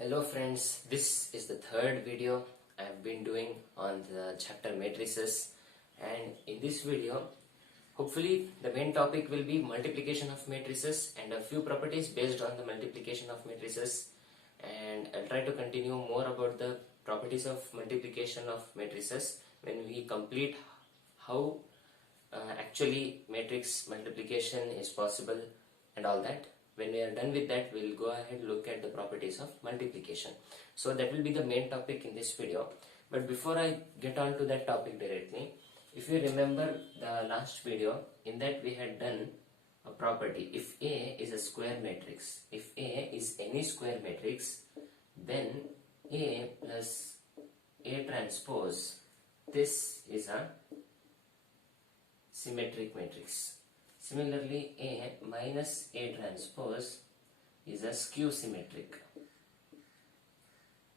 Hello friends, this is the third video I've been doing on the chapter matrices, and in this video hopefully the main topic will be multiplication of matrices and a few properties based on the multiplication of matrices, and I'll try to continue more about the properties of multiplication of matrices when we complete how actually matrix multiplication is possible and all that. When we are done with that, we'll go ahead and look at the properties of multiplication. So that will be the main topic in this video. But before I get on to that topic directly, if you remember the last video, in that we had done a property. If A is a square matrix, if A is any square matrix, then A plus A transpose, this is a symmetric matrix. Similarly, A minus A transpose is a skew symmetric.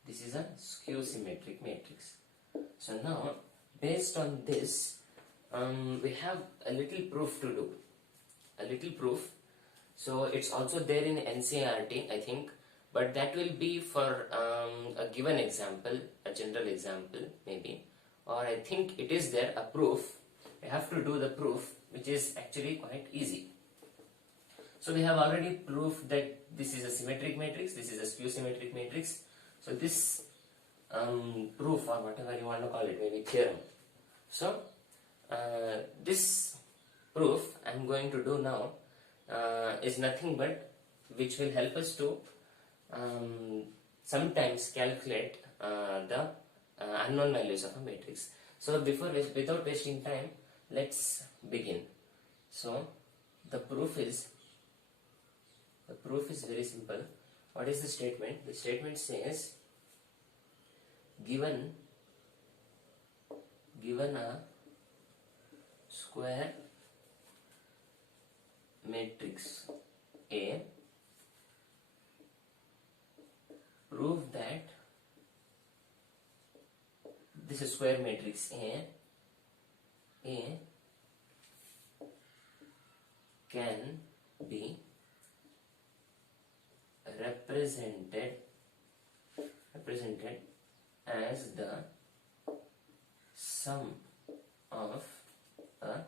This is a skew symmetric matrix. So now, based on this, we have a little proof to do. A little proof. So it's also there in NCERT, I think, but that will be for a given example, a general example maybe, or I think it is there a proof. We have to do the proof, which is actually quite easy. So we have already proved that this is a symmetric matrix, this is a skew symmetric matrix. So this proof, or whatever you want to call it, maybe theorem. So this proof I am going to do now is nothing but which will help us to sometimes calculate the unknown values of a matrix. So without wasting time, let's begin. So the proof is very simple. What is the statement? The statement says given a square matrix A, prove that this is square matrix A can be represented as the sum of a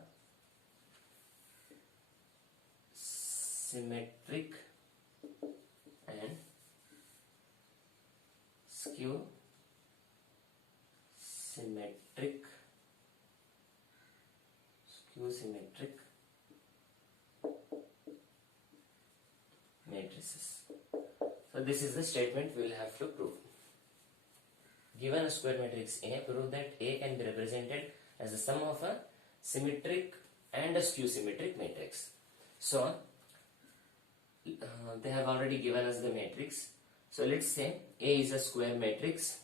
symmetric and skew symmetric matrices. So this is the statement we will have to prove. Given a square matrix A, prove that A can be represented as the sum of a symmetric and a skew symmetric matrix. So they have already given us the matrix. So let's say A is a square matrix,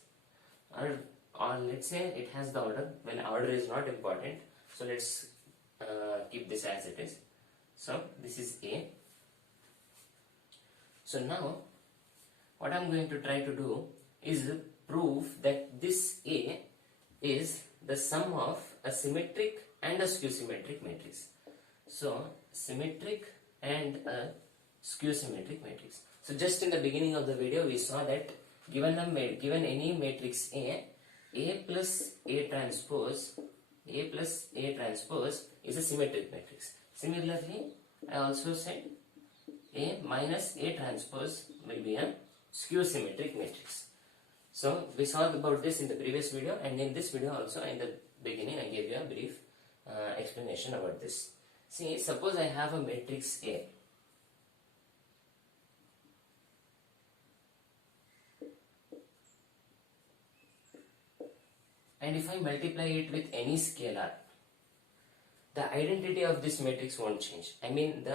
or let's say it has the order. Well, order is not important, so let's keep this as it is. So this is A. So now what I am going to try to do is prove that this A is the sum of a symmetric and a skew symmetric matrix. So symmetric and a skew symmetric matrix. So just in the beginning of the video we saw that given any matrix A plus A transpose is a symmetric matrix. Similarly, I also said A minus A transpose will be a skew symmetric matrix. So we saw about this in the previous video, and in this video also, in the beginning I gave you a brief explanation about this. See, suppose I have a matrix A. And if I multiply it with any scalar, the identity of this matrix won't change. I mean,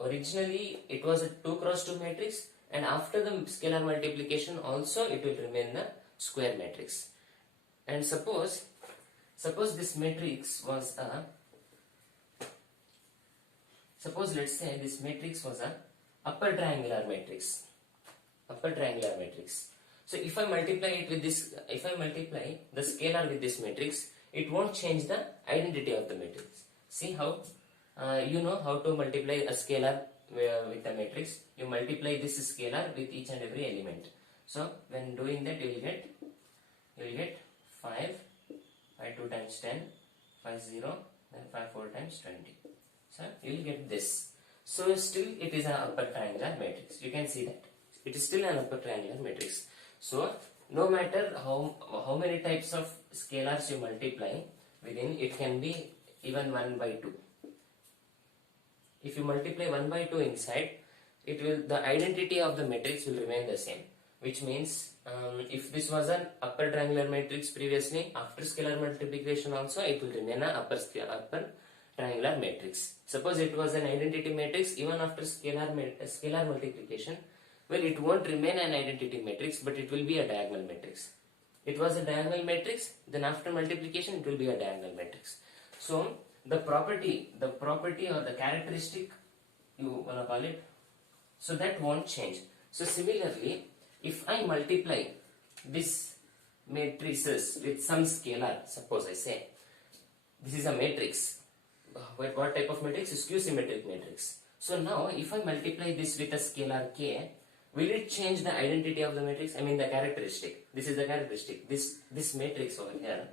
originally it was a 2 cross 2 matrix, and after the scalar multiplication also it will remain the square matrix. And suppose this matrix was let's say this matrix was a upper triangular matrix. So if I multiply it with this, if I multiply the scalar with this matrix, it won't change the identity of the matrix. See how you know how to multiply a scalar with the matrix, you multiply this scalar with each and every element. So when doing that, you will get 5, 5 2 times 10, 5 0, then 5 4 times 20. So you will get this. So still it is an upper triangular matrix. You can see that it is still an upper triangular matrix. So no matter how many types of scalars you multiply within, it can be even 1 by 2. If you multiply 1 by 2 inside, the identity of the matrix will remain the same. Which means if this was an upper triangular matrix previously, after scalar multiplication also it will remain an upper triangular matrix. Suppose it was an identity matrix, even after scalar multiplication, well, it won't remain an identity matrix, but it will be a diagonal matrix. It was a diagonal matrix, then after multiplication it will be a diagonal matrix. So the property or the characteristic, you wanna call it, so that won't change. So similarly, if I multiply this matrices with some scalar, suppose I say this is a matrix. What type of matrix? Skew symmetric matrix. So now if I multiply this with a scalar k, will it change the identity of the matrix? I mean the characteristic. This is the characteristic. This matrix over here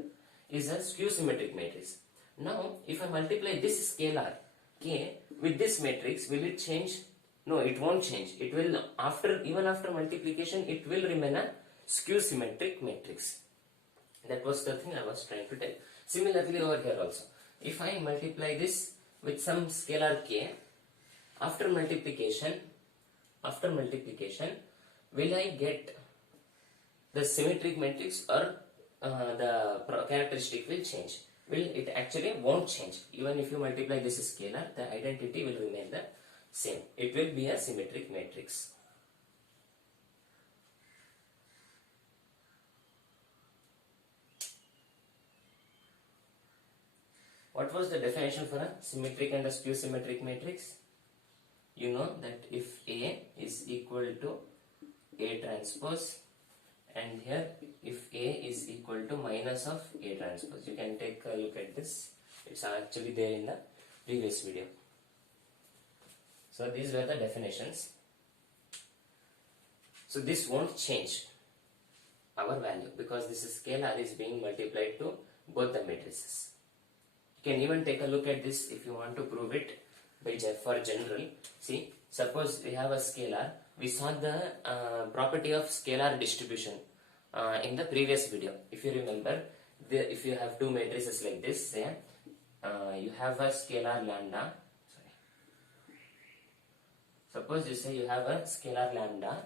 is a skew symmetric matrix. Now if I multiply this scalar k with this matrix, will it change? No, it won't change. It will, even after multiplication, it will remain a skew symmetric matrix. That was the thing I was trying to tell. Similarly over here also, if I multiply this with some scalar k, after multiplication, will I get the symmetric matrix, or the characteristic will change? Well, it actually won't change. Even if you multiply this scalar, the identity will remain the same. It will be a symmetric matrix. What was the definition for a symmetric and a skew symmetric matrix? You know that if A is equal to A transpose, and here if A is equal to minus of A transpose. You can take a look at this. It's actually there in the previous video. So these were the definitions. So this won't change our value because this scalar is being multiplied to both the matrices. You can even take a look at this if you want to prove it for general. See, suppose we have a scalar. We saw the property of scalar distribution in the previous video. If you remember, if you have two matrices like this, say, you have a scalar lambda. Suppose you say you have a scalar lambda,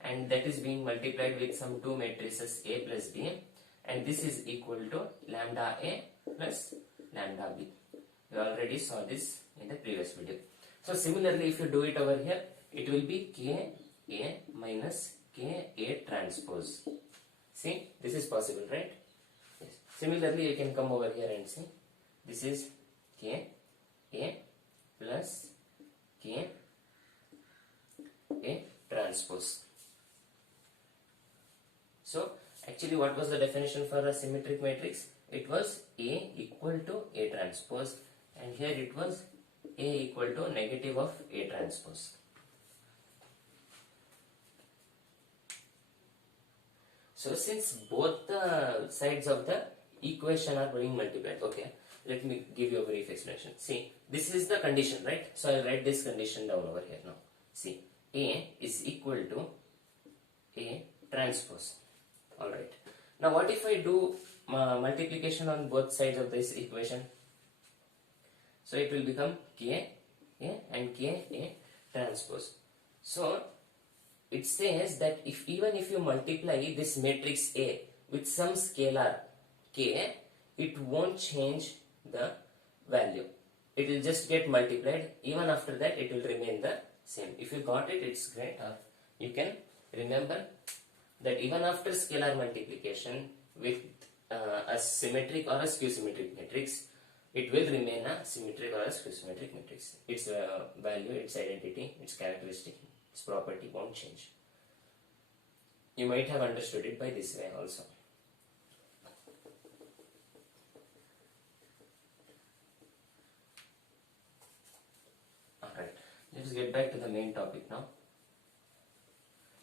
and that is being multiplied with some two matrices A plus B, and this is equal to lambda A plus lambda B. We already saw this in the previous video. So similarly, if you do it over here, it will be K A minus K A transpose. See, this is possible, right? Yes. Similarly, you can come over here and see, this is K A plus K A transpose. So actually, what was the definition for a symmetric matrix? It was A equal to A transpose, and here it was A equal to negative of A transpose. So since both the sides of the equation are being multiplied, okay, let me give you a brief explanation. See, this is the condition, right? So I'll write this condition down over here now. See, A is equal to A transpose. Alright. Now what if I do multiplication on both sides of this equation? So it will become K A and K A transpose. So it says that even if you multiply this matrix A with some scalar K, it won't change the value. It will just get multiplied. Even after that, it will remain the same. If you got it, it's great. You can remember that even after scalar multiplication with a symmetric or a skew symmetric matrix, it will remain a symmetric or a skew symmetric matrix. Its value, its identity, its characteristic, its property won't change. You might have understood it by this way also. Alright, let's get back to the main topic now.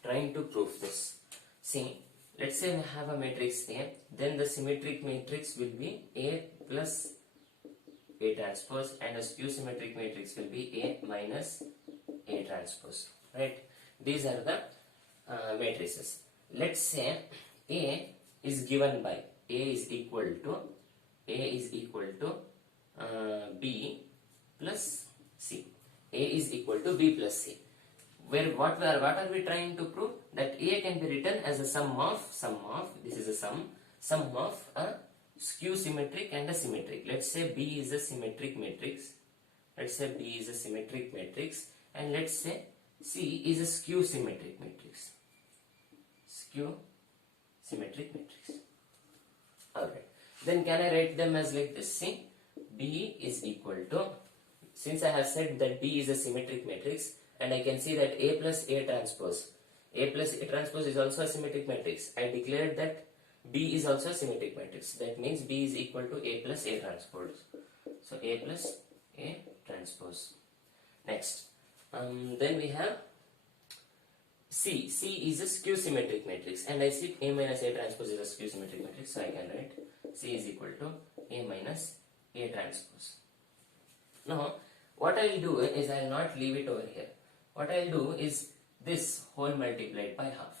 Trying to prove this. See, let's say we have a matrix A, then the symmetric matrix will be A plus A transpose, and a skew symmetric matrix will be A minus A transpose. Right? These are the matrices. Let's say A is given by A is equal to B plus C. A is equal to B plus C. Where what are we trying to prove? That A can be written as a sum of this is a sum of a skew symmetric and a symmetric. Let's say B is a symmetric matrix. And let's say C is a skew symmetric matrix. Alright. Then can I write them as like this? See, B is equal to, since I have said that B is a symmetric matrix, and I can see that A plus A transpose is also a symmetric matrix. I declared that B is also a symmetric matrix. That means B is equal to A plus A transpose. So A plus A transpose. Next, then we have C. C is a skew symmetric matrix, and I see A minus A transpose is a skew symmetric matrix, so I can write C is equal to A minus A transpose. Now, what I will do is I will not leave it over here. What I will do is this whole multiplied by half.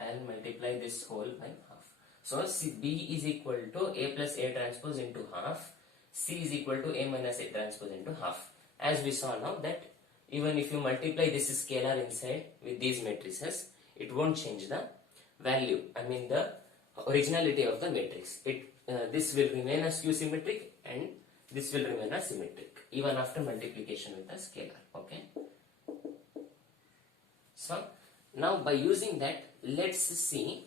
I will multiply this whole by half. So B is equal to A plus A transpose into half. C is equal to A minus A transpose into half. As we saw now that even if you multiply this scalar inside with these matrices, it won't change the value. I mean the originality of the matrix. This will remain a skew symmetric and this will remain a symmetric even after multiplication with the scalar. Okay. So now by using that, let's see,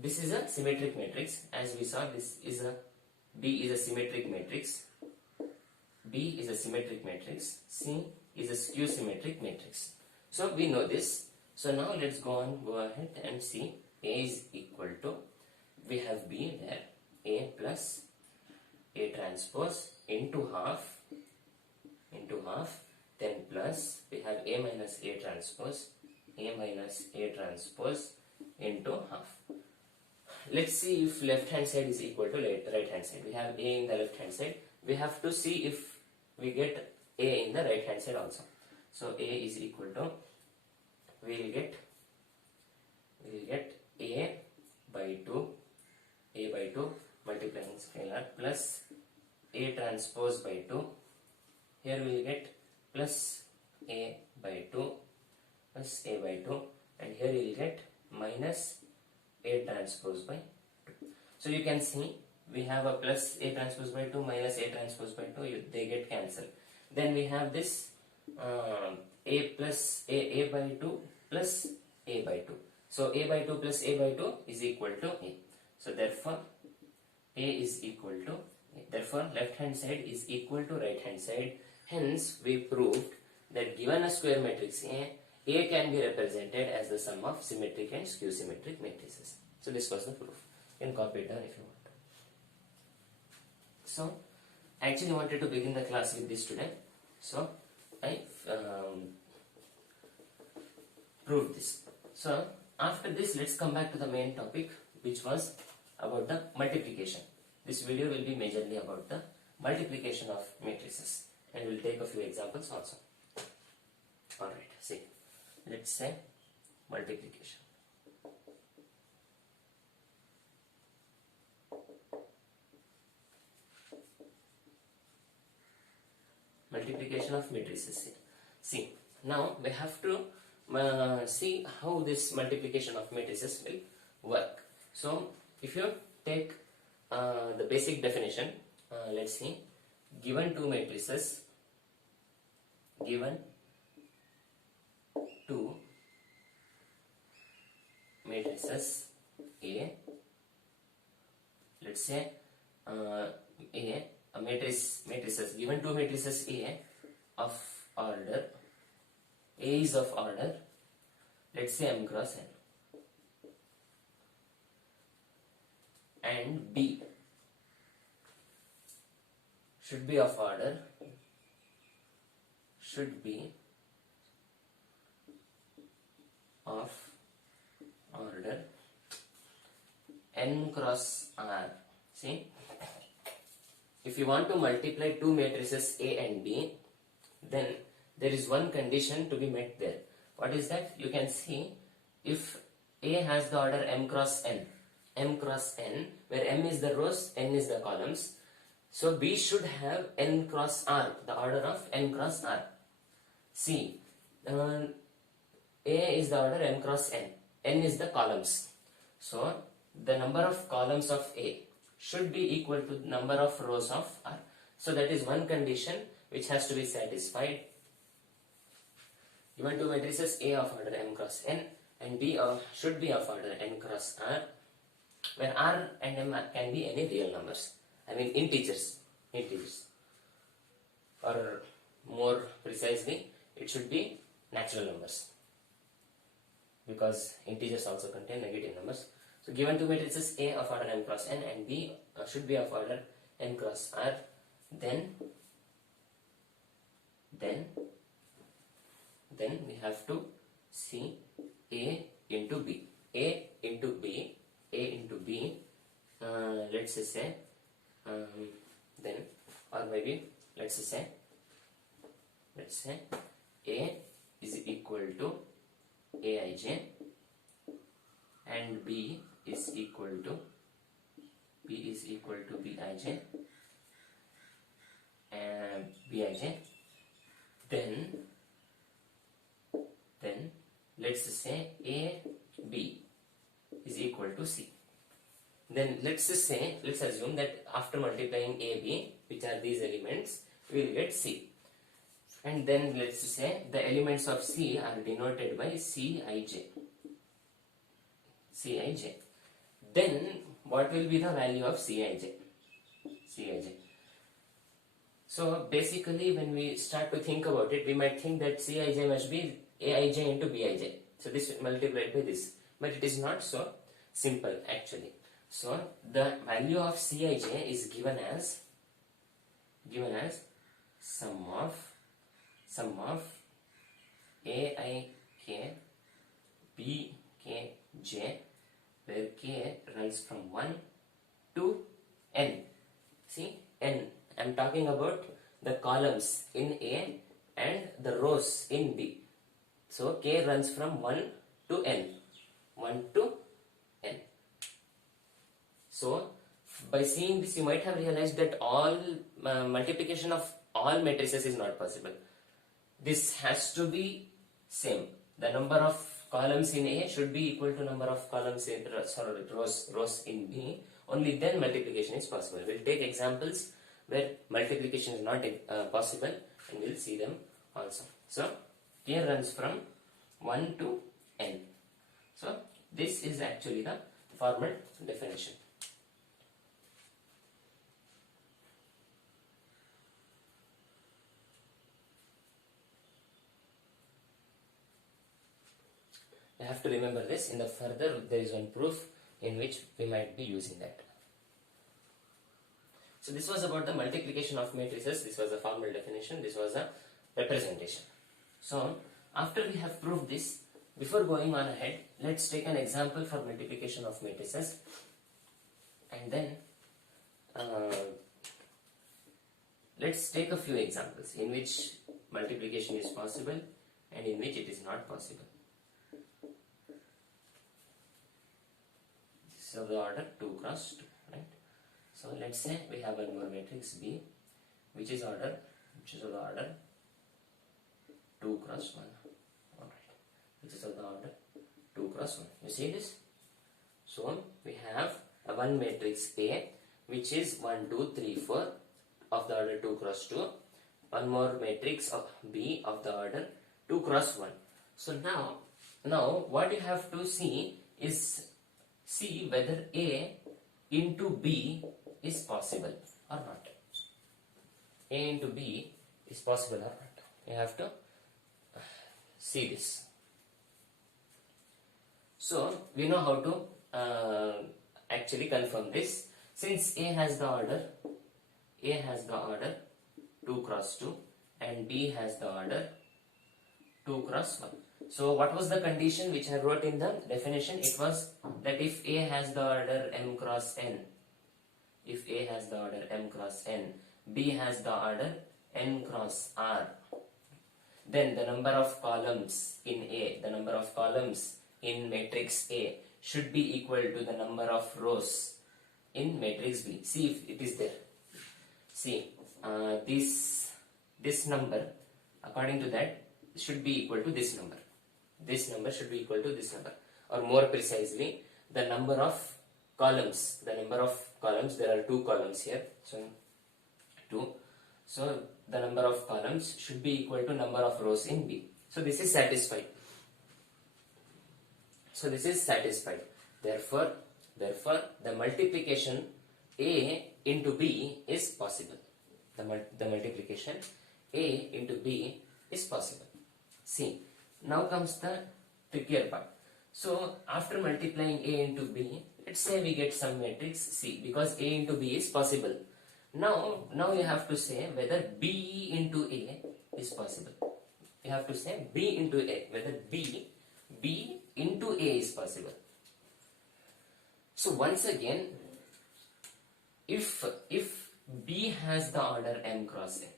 this is a symmetric matrix. As we saw, this is a B is a symmetric matrix. B is a symmetric matrix. C is a skew symmetric matrix. So we know this. So now let's go ahead and see. A is equal to, we have B there, A plus A transpose into half, then plus we have A minus A transpose into half. Let's see if left hand side is equal to right hand side. We have A in the left hand side. We have to see if we get A in the right hand side also. So A is equal to, we will get A by 2 multiplying scalar plus A transpose by 2. Here we will get plus A by 2 and here you will get minus A transpose by 2. So you can see we have a plus A transpose by 2 minus A transpose by 2, they get cancelled. Then we have this A plus A by 2 plus A by 2. So A by 2 plus A by 2 is equal to A. So therefore A is equal to A. Therefore left hand side is equal to right hand side. Hence we proved that given a square matrix A can be represented as the sum of symmetric and skew symmetric matrices. So this was the proof. You can copy it down if you want. So I actually wanted to begin the class with this today. So I proved this. So after this, let's come back to the main topic, which was about the multiplication. This video will be majorly about the multiplication of matrices, and we'll take a few examples also. Alright, see. Let's say multiplication. Multiplication of matrices. See, now we have to see how this multiplication of matrices will work. So, if you take the basic definition, let's see, given two matrices, A, let's say matrices, given two matrices A of order, A is of order, let's say M cross N, and B should be of order should be of order n cross R. See, if you want to multiply two matrices A and B, then there is one condition to be met there. What is that? You can see, if A has the order m cross n, where m is the rows, n is the columns, so B should have n cross R, the order of n cross R. See, A is the order m cross n is the columns. So the number of columns of A should be equal to the number of rows of R. So that is one condition which has to be satisfied. Given two matrices A of order m cross n and B should be of order n cross R, where R and m can be any real numbers. I mean integers. Or more precisely, it should be natural numbers, because integers also contain negative numbers. So given two matrices A of order m cross n and B should be of order n cross R, then we have to see A into B. Let's say then, or maybe let's say A is equal to Aij and B is equal to Bij and Bij. Then let's say AB is equal to C. Then let's assume that after multiplying AB, which are these elements, we will get C. And then let's say the elements of C are denoted by Cij. Then what will be the value of Cij? So basically, when we start to think about it, we might think that Cij must be Aij into Bij. So this multiplied by this, but it is not so simple actually. So the value of Cij is given as sum of Aik Bkj, where k runs from 1 to n. See, n. I am talking about the columns in A and the rows in B. So k runs from 1 to n. So by seeing this, you might have realized that all multiplication of all matrices is not possible. This has to be same. The number of columns in A should be equal to number of columns in rows in B. Only then multiplication is possible. We'll take examples where multiplication is not possible, and we'll see them also. So k runs from 1 to n. So this is actually the formal definition. You have to remember this. In the further, there is one proof in which we might be using that. So this was about the multiplication of matrices. This was a formal definition. This was a representation. So after we have proved this, before going on ahead, let's take an example for multiplication of matrices, and then let's take a few examples in which multiplication is possible and in which it is not possible. So the order 2 cross 2, right? So let's say we have one more matrix B, which is of the order 2 cross 1. Alright, which is of the order 2 cross 1. You see this? So we have a one matrix A, which is 1, 2, 3, 4 of the order 2 cross 2. One more matrix of B of the order 2 cross 1. So now what you have to see is whether A into B is possible or not. A into B is possible or not. You have to see this. So we know how to actually confirm this. Since A has the order 2 cross 2 and B has the order 2 cross 1. So what was the condition which I wrote in the definition? It was that if A has the order m cross n, if A has the order m cross n, B has the order n cross r, then the number of columns in A, the number of columns in matrix A should be equal to the number of rows in matrix B. See if it is there. See, this number, according to that, should be equal to this number. This number should be equal to this number. Or more precisely, the number of columns. The number of columns, there are 2 columns here. So, 2. So, the number of columns should be equal to number of rows in B. So, this is satisfied. So, this is satisfied. Therefore, the multiplication A into B is possible. The multiplication A into B is possible. See, now comes the trickier part. So, after multiplying A into B, let's say we get some matrix C, because A into B is possible. Now you have to say whether B into A is possible. You have to say B into A, whether B into A is possible. So once again, if B has the order m cross n,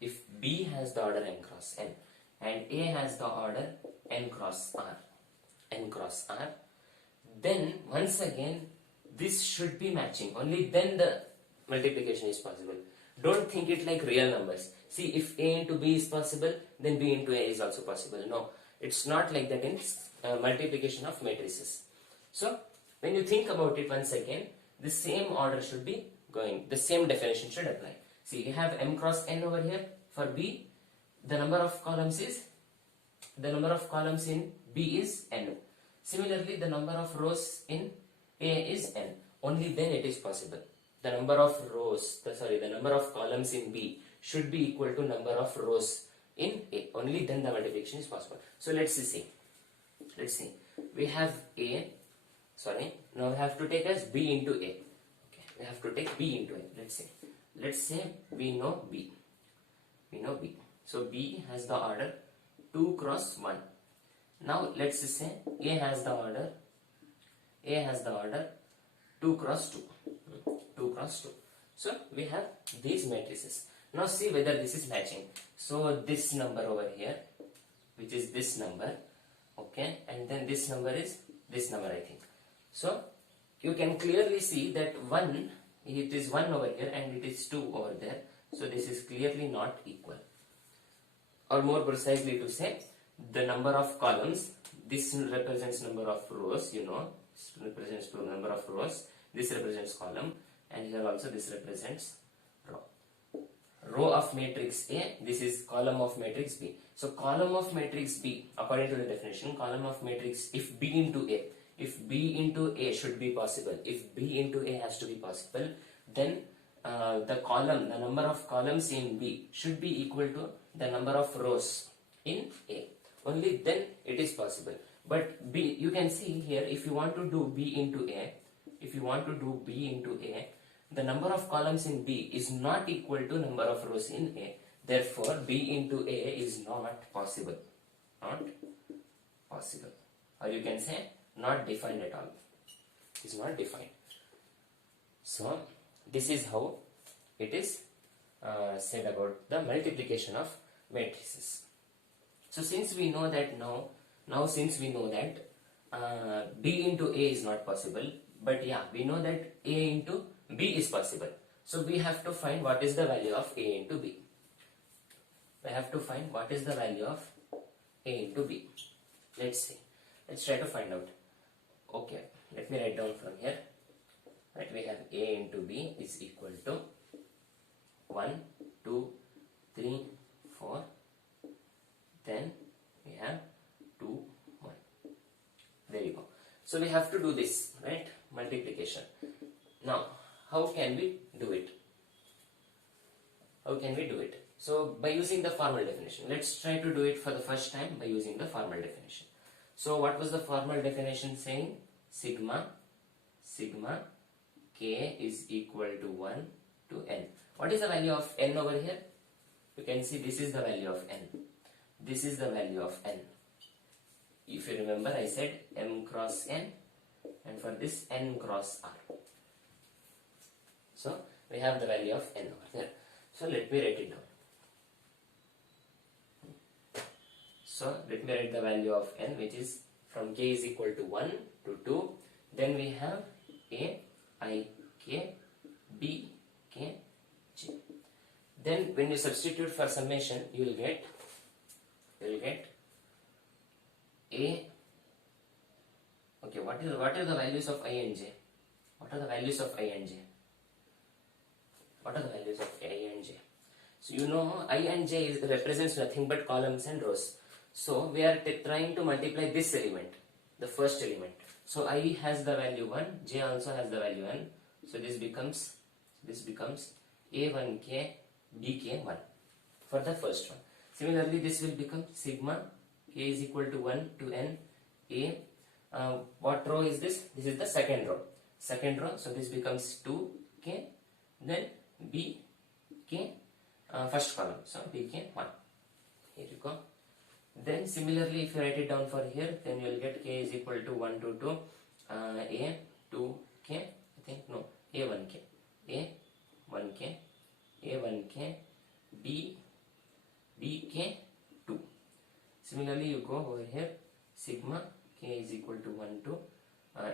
if B has the order m cross n, and A has the order n cross r, then once again this should be matching. Only then the multiplication is possible. Don't think it like real numbers. See, if A into B is possible, then B into A is also possible. No, it's not like that in multiplication of matrices. So when you think about it once again, the same order should be going. The same definition should apply. See, you have m cross n over here. For B, the number of columns in B is n. Similarly, the number of rows in A is n. Only then it is possible. The number of columns in B should be equal to number of rows in A. Only then the multiplication is possible. So let's see. We have A. Now we have to take as B into A. Okay. We have to take B into A. Let's say we know B. So B has the order 2 cross 1. Now let's say A has the order 2 cross 2. 2 cross 2. So we have these matrices. Now see whether this is matching. So this number over here, which is this number, okay, and then this number is this number, I think. So you can clearly see that it is 1 over here and it is 2 over there. So this is clearly not equal. Or more precisely to say, the number of columns, this represents number of rows, this represents number of rows, this represents column, and here also this represents row. Row of matrix A, this is column of matrix B. So column of matrix B, according to the definition, column of matrix, if B into A should be possible, if B into A has to be possible, then the number of columns in B should be equal to the number of rows in A. Only then it is possible. But B, you can see here, if you want to do B into A, the number of columns in B is not equal to number of rows in A. Therefore, B into A is not possible. Not possible. Or you can say not defined at all. It is not defined. So, this is how it is said about the multiplication of matrices. So since we know that since we know that B into A is not possible, but yeah, we know that A into B is possible. So we have to find what is the value of A into B. Let's see. Let's try to find out. Okay, let me write down from here. Right, we have A into B is equal to 1, 2, 3, 4. Then we have 2, 1. There you go. So we have to do this, right? Multiplication. Now, how can we do it? So by using the formal definition. Let's try to do it for the first time by using the formal definition. So what was the formal definition saying? Sigma k is equal to 1 to n. What is the value of n over here? you can see this is the value of n. This is the value of n. If you remember, I said m cross n, and for this n cross r. So we have the value of n over there. So let me write it down. So let me write the value of n, which is from k is equal to 1 to 2. Then we have a, I, k, b, k, j. Then when you substitute for summation, you will get a. Okay, what are the values of I and j? What are the values of I and j? What are the values of I and j? So you know I and j represents nothing but columns and rows. So we are trying to multiply this element, the first element. So I has the value 1, j also has the value 1. So this becomes a1k bk1 for the first one. Similarly, this will become sigma k is equal to 1 to n a. What row is this? This is the second row. So this becomes 2k, then b k, first column. So bk1. Here you go. Then similarly, if you write it down for here, then you will get k is equal to 1 to 2, a 2k, I think no, a1k, a1k, a1k, b bk 2. Similarly, you go over here, sigma k is equal to 1 to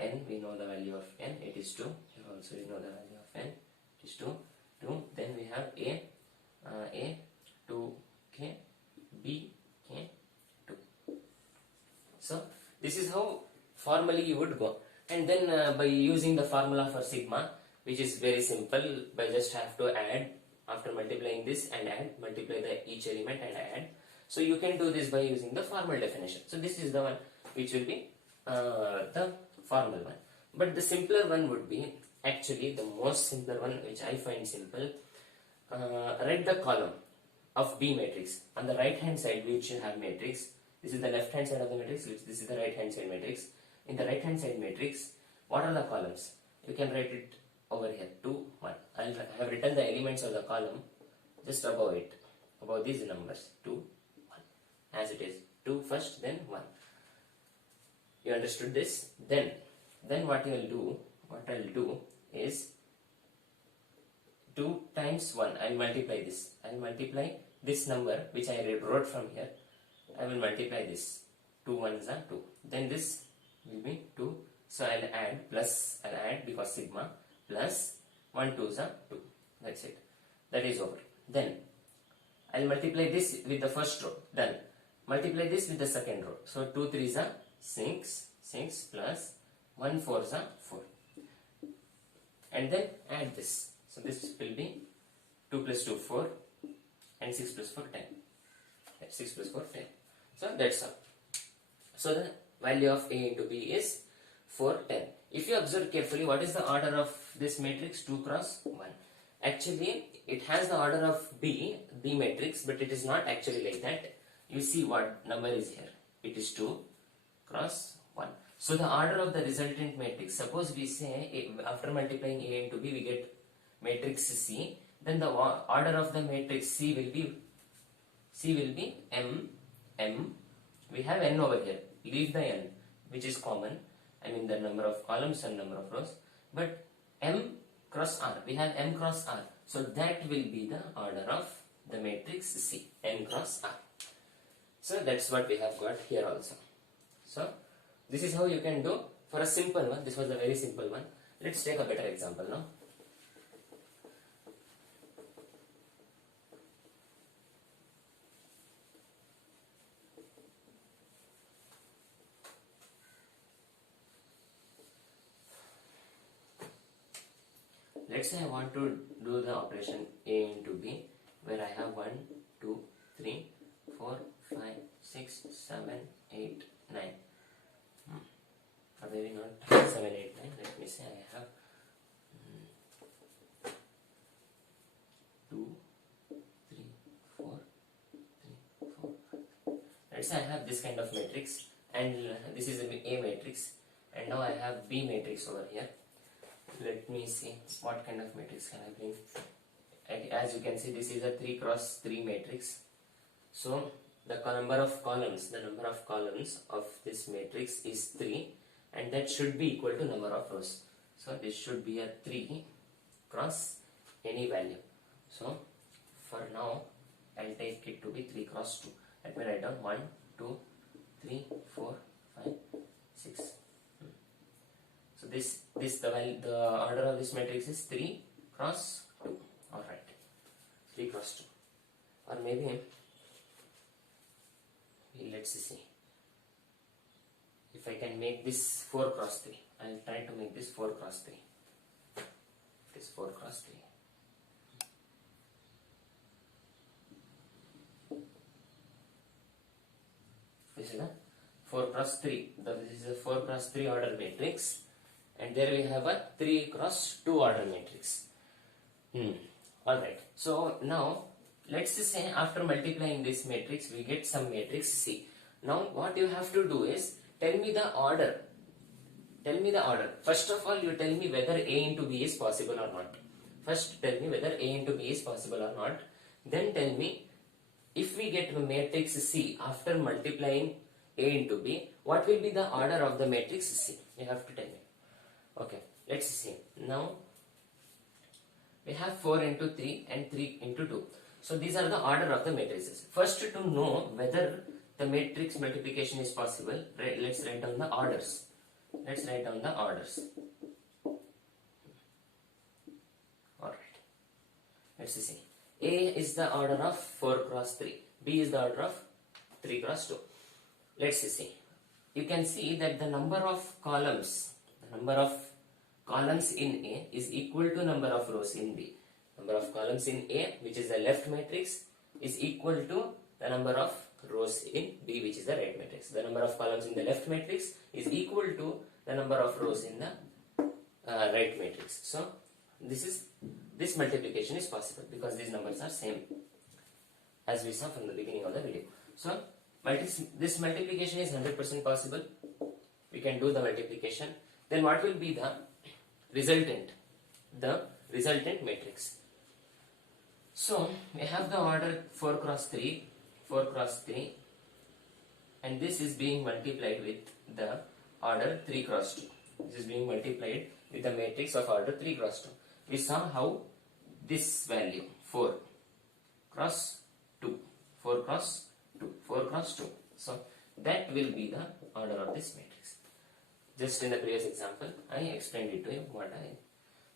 n. We know the value of n, it is 2. Here also you know the value of n, it is 2. Then we have a 2k, b k 2. So this is how formally you would go. And then by using the formula for sigma, which is very simple, by just have to add after multiplying this and add, multiply each element and add. So you can do this by using the formal definition. So this is the one which will be the formal one. But the simpler one would be, actually the most simpler one which I find simple, write the column of B matrix. On the right hand side we should have matrix. This is the left hand side of the matrix, this is the right hand side matrix. In the right hand side matrix, what are the columns? You can write it over here, 2, 1. I have written the elements of the column just above it, above these numbers, 2, 1, as it is. 2 first, then 1. You understood this? Then what I will do is 2 times 1, I will multiply this. I will multiply this number which I wrote from here. I will multiply this. 2 1s are 2. Then this will be 2. So I will add, plus I will add because sigma, plus 1 2s are 2. That's it. That is over. Then I will multiply this with the first row. Done. Multiply this with the second row. So 2 3s are 6. 6 plus 1 4s are 4. And then add this. So this will be 2 plus 2 4 and 6 plus 4 10. 6 plus 4 10. So that's all. So the value of A into B is 4 10. If you observe carefully, what is the order of this matrix? 2 cross 1. Actually, it has the order of B matrix, but it is not actually like that. You see what number is here. It is 2 cross 1. So the order of the resultant matrix, suppose we say after multiplying A into B we get matrix C, then the order of the matrix C will be M. We have n over here. Leave the n, which is common. I mean the number of columns and number of rows. But M cross R. We have M cross R. So that will be the order of the matrix C. N cross R. So that's what we have got here also. So this is how you can do for a simple one. This was a very simple one. Let's take a better example now. Let's say I want to do the operation A into B, where I have 1, 2, 3, 4, 5, 6, 7, 8, 9. Or maybe not 7, 8, 9. Let me say I have 2, 3, 4, 3, 4. Let's say I have this kind of matrix, and this is A matrix, and now I have B matrix over here. Let me see what kind of matrix can I bring. as you can see, this is a 3 cross 3 matrix. So the number of columns of this matrix is 3, and that should be equal to number of rows. So this should be a 3 cross any value. So for now I'll take it to be 3 cross 2. Let me write down 1, 2, 3, 4, 5, 6. So the order of this matrix is 3 cross 2. Alright, 3 cross 2. Or maybe let's see if I can make this 4 cross 3. I'll try to make this 4 cross 3. It is 4 cross 3. This is a 4 cross 3. This is a 4 cross 3 order matrix, and there we have a 3 cross 2 order matrix. Alright, so now let's say after multiplying this matrix we get some matrix C. Now what you have to do is tell me the order. First of all, you tell me whether A into B is possible or not. First tell me whether A into B is possible or not. Then tell me, if we get a matrix C after multiplying A into B, what will be the order of the matrix C? You have to tell me. Okay, let's see. Now we have 4 into 3 and 3 into 2. So these are the order of the matrices. First, to know whether the matrix multiplication is possible, let's write down the orders. Alright. Let's see. A is the order of 4 cross 3. B is the order of 3 cross 2. Let's see. You can see that the number of columns in A is equal to number of rows in B. Number of columns in A, which is the left matrix, is equal to the number of rows in B, which is the right matrix. The number of columns in the left matrix is equal to the number of rows in the right matrix. So this multiplication is possible because these numbers are same, as we saw from the beginning of the video. So this multiplication is 100% possible. We can do the multiplication. Then what will be the resultant? The resultant matrix. So we have the order 4 cross 3, and this is being multiplied with the order 3 cross 2. This is being multiplied with the matrix of order 3 cross 2. We saw how this value 4 cross 2. So that will be the order of this matrix. Just in the previous example, I explained it to you what I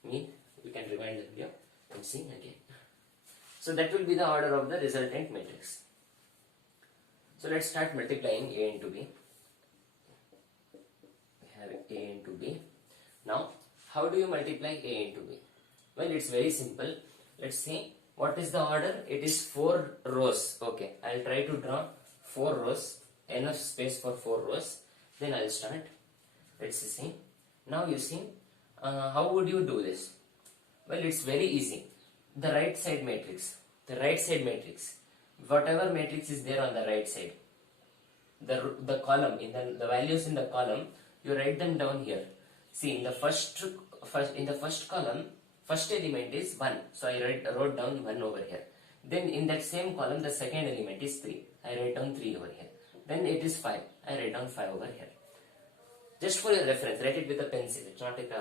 mean. You can rewind the video and see again. So that will be the order of the resultant matrix. So let's start multiplying A into B. We have A into B. Now, how do you multiply A into B? Well, it's very simple. Let's see what is the order. It is 4 rows. Okay, I'll try to draw 4 rows, enough space for 4 rows. Then I'll start. Let's see. Now you see, how would you do this? Well, it's very easy. The right side matrix, whatever matrix is there on the right side, the column, in the values in the column, you write them down here. See, in the first column, first element is 1, so I wrote down 1 over here. Then in that same column, the second element is 3, I write down 3 over here. Then it is 5, I write down 5 over here. Just for your reference, write it with a pencil. It's not like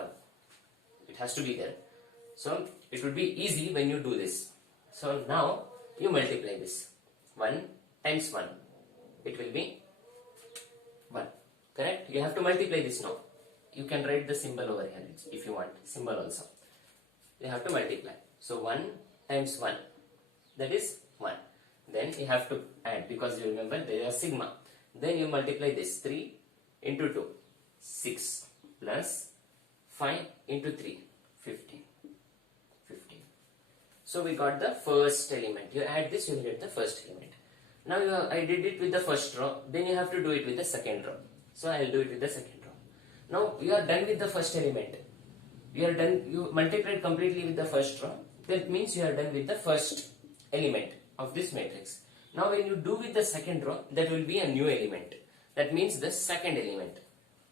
it has to be there. So it would be easy when you do this. So now you multiply this. 1 times 1. It will be 1. Correct? You have to multiply this now. You can write the symbol over here if you want. Symbol also. You have to multiply. So 1 times 1. That is 1. Then you have to add, because you remember there is a sigma. Then you multiply this. 3 into 2. 6 plus 5 into 3. 15. So we got the first element. You add this, you will get the first element. Now I did it with the first row. Then you have to do it with the second row. So I will do it with the second row. Now you are done with the first element. You multiplied completely with the first row. That means you are done with the first element of this matrix. Now when you do with the second row, that will be a new element. That means the second element.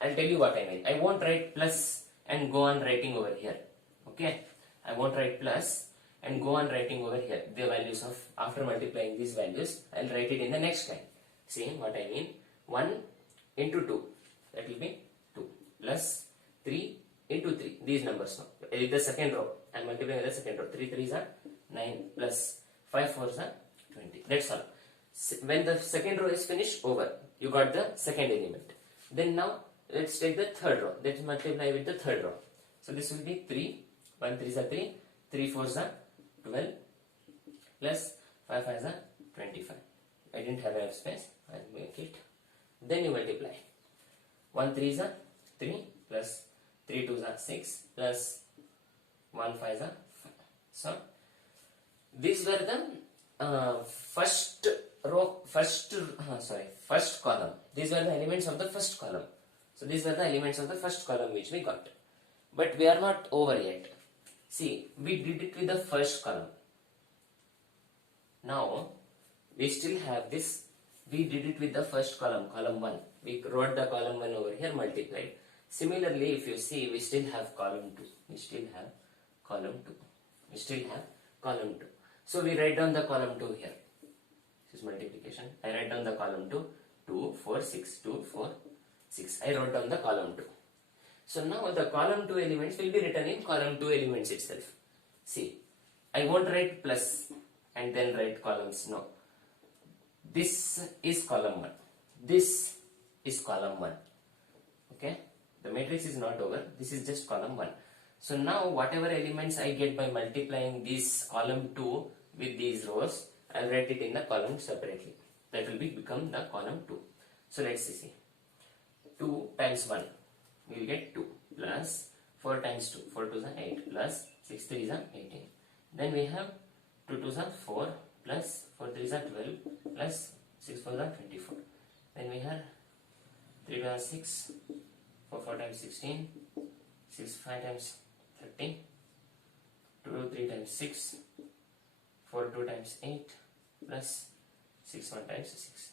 I'll tell you what I mean. I won't write plus and go on writing over here. Okay? I won't write plus. and go on writing over here the values of, after multiplying these values, I'll write it in the next line. See what I mean? 1 into 2, that will be 2, plus 3 into 3, these numbers now. In the second row, I'm multiplying with the second row. 3 3s are 9, plus 5 4s are 20. That's all. When the second row is finished, over. You got the second element. Then now, let's take the third row. Let's multiply with the third row. So this will be 3, 1 3s are 3, 3 4s are 12, plus 5 5s are 25. I didn't have enough space, I'll make it. Then you multiply. 1 3s are 3, plus 3 2s are 6, plus 1 5s are 5. So, these were the first column. These were the elements of the first column. So, these were the elements of the first column which we got. But we are not over yet. See, we did it with the first column. Now, we still have this. We did it with the first column, column 1. We wrote the column 1 over here, multiplied. Similarly, if you see, we still have column 2. We still have column 2. We still have column 2. So, we write down the column 2 here. This is multiplication. I write down the column 2. 2, 4, 6, 2, 4, 6. I wrote down the column 2. So, now the column 2 elements will be written in column 2 elements itself. See, I won't write plus and then write columns. No. This is column 1. This is column 1. Okay. The matrix is not over. This is just column 1. So now whatever elements I get by multiplying this column 2 with these rows, I'll write it in the column separately. That will become the column 2. So let's see. 2 times 1. We will get 2 plus 4 times 2. 4 2s are 8 plus 6 3s are 18. Then we have 2 2s are 4 plus 4 3s are 12 plus 6 4s are 24. Then we have 3 2 are 6, 4 4 times 16, 6 5 times 30, 2 3 times 6, 4 2 times 8 plus 6 1 times 6.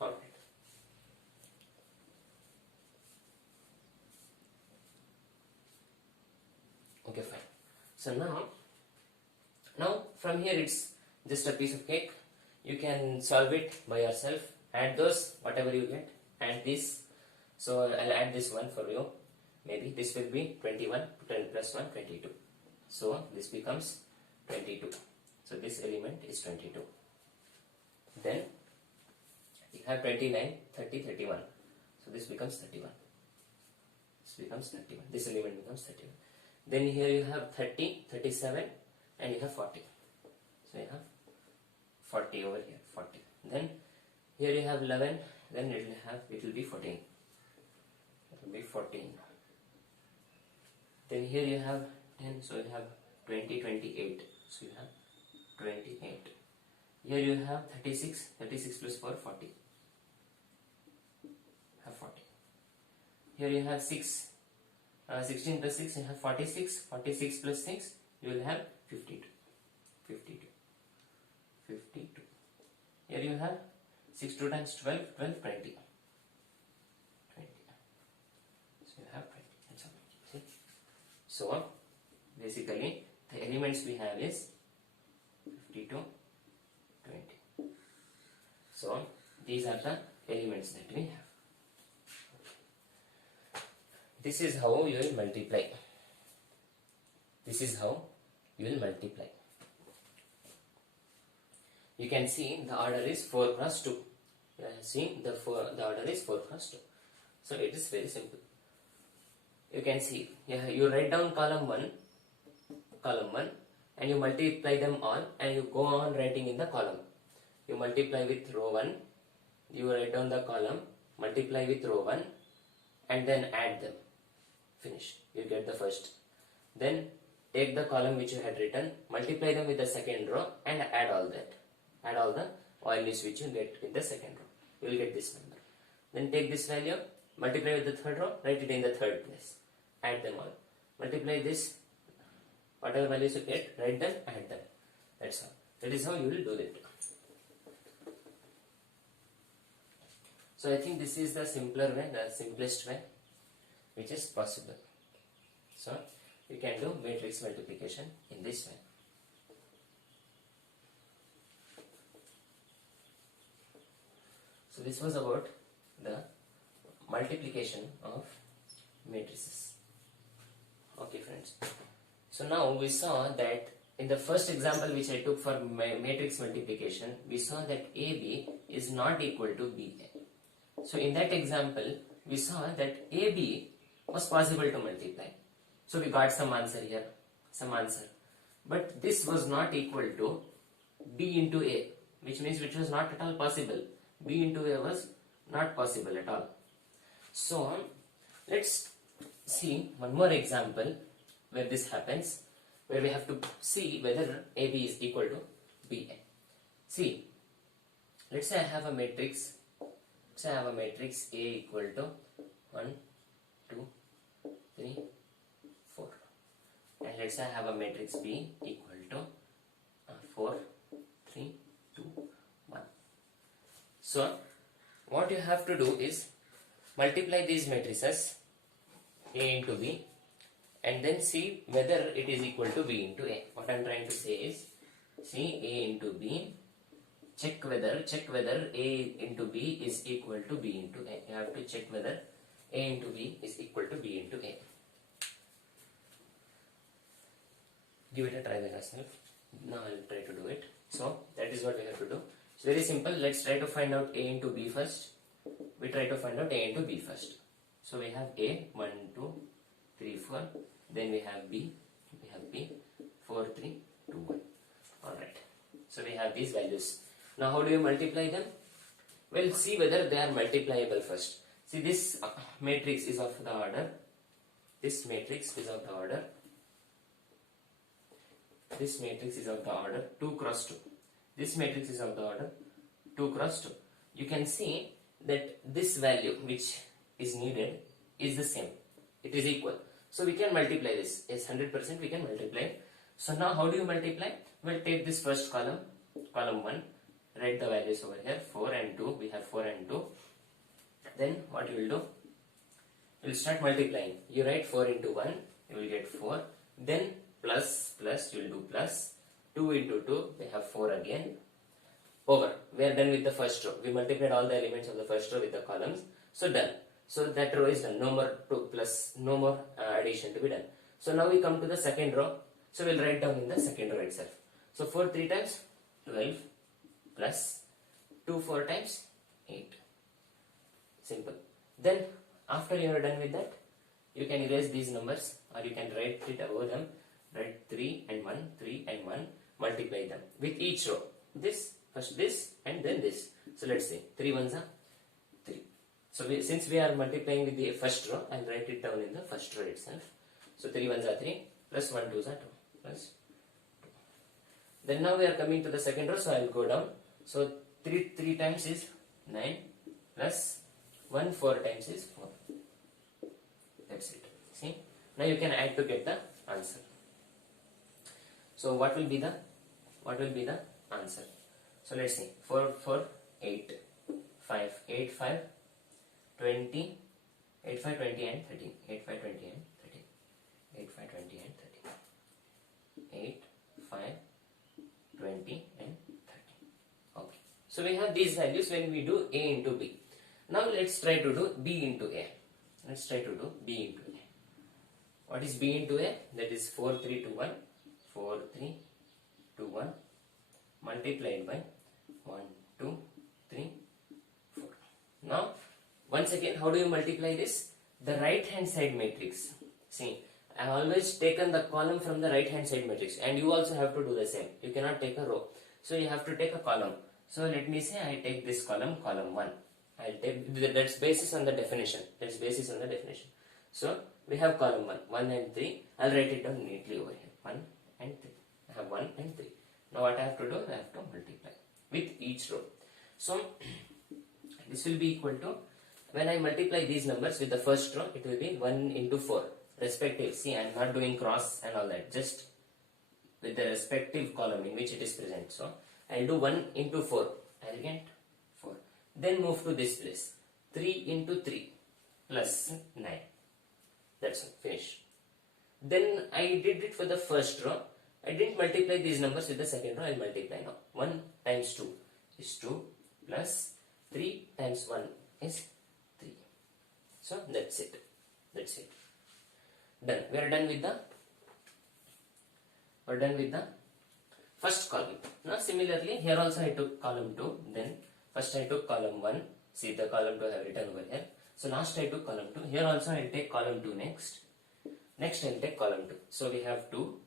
Alright. Okay, fine. So now from here it's just a piece of cake. You can solve it by yourself. Add those, whatever you get. Add this. So I'll add this one for you. Maybe this will be 21, 10 plus 1, 22. So this becomes 22. So this element is 22. Then you have 29, 30, 31. So this becomes 31. This becomes 31. This element becomes 31. Then here you have 30, 37 and you have 40. So you have 40 over here, 40. Then here you have 11, then it will be 14. It will be 14. Then here you have 10, so you have 20, 28. So you have 28. Here you have 36, 36 plus 4, 40. Have 40. Here you have 6, 16 plus 6, you have 46, 46 plus 6, you will have 52. 52. 52. Here you have 6 2 times 12, 12, 20. 20. So you have 20. That's all. See? So, basically, the elements we have is 52, 20. So, these are the elements that we have. This is how you will multiply. This is how you will multiply. You can see the order is 4 cross 2. You are seeing the order is 4 cross 2. So it is very simple. You can see, you write down column 1, and you multiply them all, and you go on writing in the column. You multiply with row 1, you write down the column, multiply with row 1, and then add them. Finish. You get the first. Then take the column which you had written, multiply them with the second row, and add all that. Add all the values which you get in the second row. You will get this number. Then take this value, multiply with the third row, write it in the third place. Add them all. Multiply this, whatever values you get, write them, add them. That's all. That is how you will do it. So I think this is the simpler way, the simplest way, which is possible. So you can do matrix multiplication in this way. So this was about the multiplication of matrices. Okay friends. So now we saw that in the first example which I took for matrix multiplication, we saw that AB is not equal to BA. So in that example, we saw that AB was possible to multiply. So we got some answer here, some answer. But this was not equal to B into A, which means which was not at all possible. B into A was not possible at all. So let's see one more example where this happens, where we have to see whether AB is equal to BA. See, let's say I have a matrix. Let's say I have a matrix A equal to 1, 2, 3, 4. And let's say I have a matrix B equal to 4, 3, 2, 1. So, what you have to do is multiply these matrices A into B and then see whether it is equal to B into A. What I am trying to say is, see A into B, check whether A into B is equal to B into A. You have to check whether A into B is equal to B into A. Give it a try by yourself. Now I will try to do it. So that is what we have to do. It's very simple. Let's try to find out A into B first. We try to find out A into B first. So we have A, 1, 2, 3, 4. Then we have B, 4, 3, 2, 1. Alright. So we have these values. Now how do you multiply them? Well, see whether they are multipliable first. See, this matrix is of the order. This matrix is of the order. This matrix is of the order 2 cross 2. This matrix is of the order 2 cross 2. You can see that this value which is needed is the same. It is equal. So we can multiply this. Yes, 100% we can multiply. So now how do you multiply? Well, take this first column, column 1. Write the values over here, 4 and 2. We have 4 and 2. Then what you will do? You will start multiplying. You write 4 into 1. You will get 4. Then plus, you will do plus. 2 into 2. We have 4 again. Over. We are done with the first row. We multiplied all the elements of the first row with the columns. So done. So that row is done. No more 2 plus, no more addition to be done. So now we come to the second row. So we will write down in the second row itself. So 4 3 times 12 plus 2 4 times 8. Simple. Then after you are done with that, you can erase these numbers or you can write it above them. Write 3 and 1, 3 and 1. Multiply them with each row. This, first this and then this. So let's say 3 ones are 3. So since we are multiplying with the first row, I will write it down in the first row itself. So 3 ones are 3 plus 1 2s are 2 plus 2. Then now we are coming to the second row, so I will go down. So 3 times is 9 plus 1 4 times is 4. That's it. See? Now you can add to get the answer. So what will be the answer? So let's see. 4 4 8 5 8 5 20 8 5 20 and 13 8 5 20 and 13 8 5 20 and 13 8 5 20 and 13. Okay. So we have these values when we do A into B. Now let's try to do B into A. Let's try to do B into A. What is B into A? That is 4 3 2 1 4 3 2 1 multiplied by 1 2 3 4. Now once again, how do you multiply this? The right hand side matrix. See, I have always taken the column from the right hand side matrix, and you also have to do the same. You cannot take a row. So you have to take a column. So let me say I take this column 1. I'll take that's basis on the definition. That's basis on the definition. So we have column 1 and 3. I'll write it down neatly over here. 1 and 3. I have 1 and 3. Now what I have to do? I have to multiply with each row. So this will be equal to, when I multiply these numbers with the first row, it will be 1 into 4 respective. See, I am not doing cross and all that, just with the respective column in which it is present. So I will do 1 into 4. I will get 4. Then move to this place. 3 into 3 plus 9. That's all. Finish. Then I did it for the first row. I didn't multiply these numbers with the second row. I'll multiply now. 1 times 2 is 2 plus 3 times 1 is 3. So that's it. That's it. Done. We're done with the first column. Now similarly, here also I took column 2. Then first I took column 1. See the column 2 I have written over here. So last I took column 2. Here also I'll take column 2 next. Next I'll take column 2. So we have 2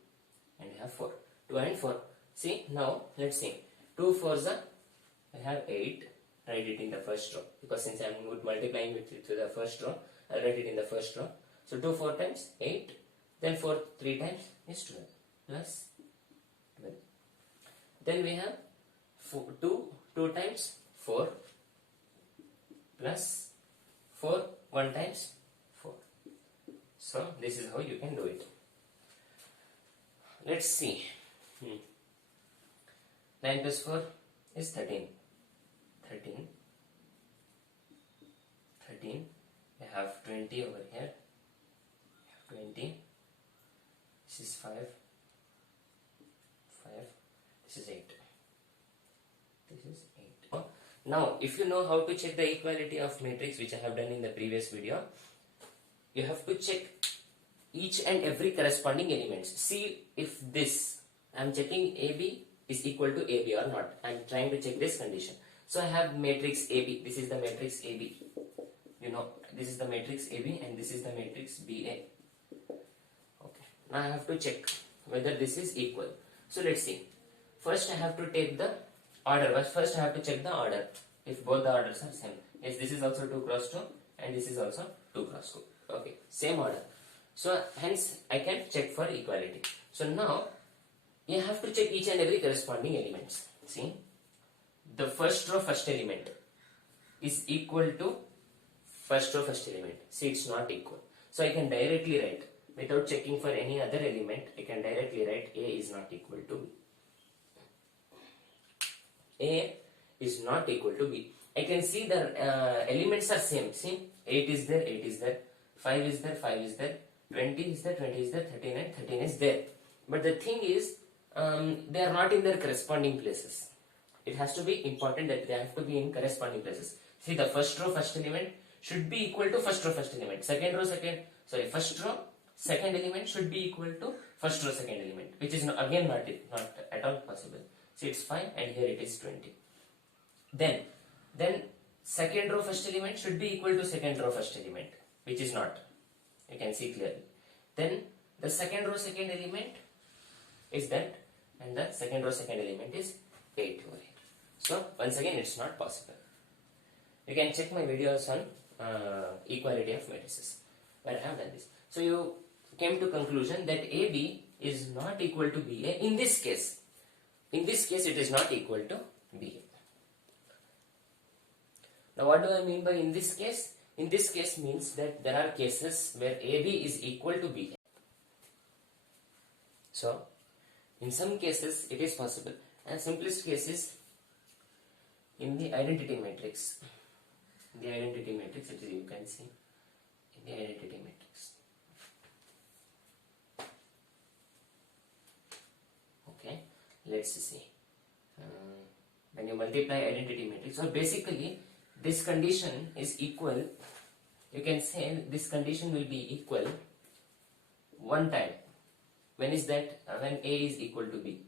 and we have 4. 2 and 4. See now let's see. 2 4s are, I have 8. Write it in the first row. Because since I am multiplying with it to the first row, I'll write it in the first row. So 2 4 times 8. Then 4 3 times is 12 plus 12. Then we have 2 times 4 plus 4 1 times 4. So this is how you can do it. Let's see. 9 plus 4 is 13. 13. I have 20 over here. I have 20. This is 5. This is 8. This is 8. Now, if you know how to check the equality of matrix, which I have done in the previous video, you have to check each and every corresponding elements. See if this, I am checking AB is equal to AB or not. I am trying to check this condition. So I have matrix AB. This is the matrix AB. You know, this is the matrix AB and this is the matrix BA. Okay. Now I have to check whether this is equal. So let's see. First I have to take the order. First I have to check the order. If both the orders are same. Yes, this is also 2 cross 2 and this is also 2 cross 2. Okay, same order. So hence I can check for equality. So now you have to check each and every corresponding elements. See, the first row first element is equal to first row first element. See, it's not equal. So I can directly write, without checking for any other element, I can directly write A is not equal to B. A is not equal to B. I can see the elements are same. See, 8 is there, 8 is there, 5 is there, 5 is there, 20 is there, 20 is there, 13 and 13 is there. But the thing is, they are not in their corresponding places. It has to be important that they have to be in corresponding places. See, the first row first element should be equal to first row first element. First row second element should be equal to first row second element, which is again not at all possible. See, it's 5 and here it is 20. Then second row first element should be equal to second row first element, which is not. You can see clearly. Then the second row second element is that, and the second row second element is 8 over here. So once again, it's not possible. You can check my videos on equality of matrices where I have done this. So you came to conclusion that AB is not equal to BA in this case. In this case, it is not equal to BA. Now what do I mean by in this case? In this case means that there are cases where AB is equal to BA. So in some cases it is possible, and simplest case is in the identity matrix. In the identity matrix, it is, you can see in the identity matrix. Okay, let's see. When you multiply identity matrix, so basically this condition is equal. You can say this condition will be equal one time. When is that? When A is equal to B.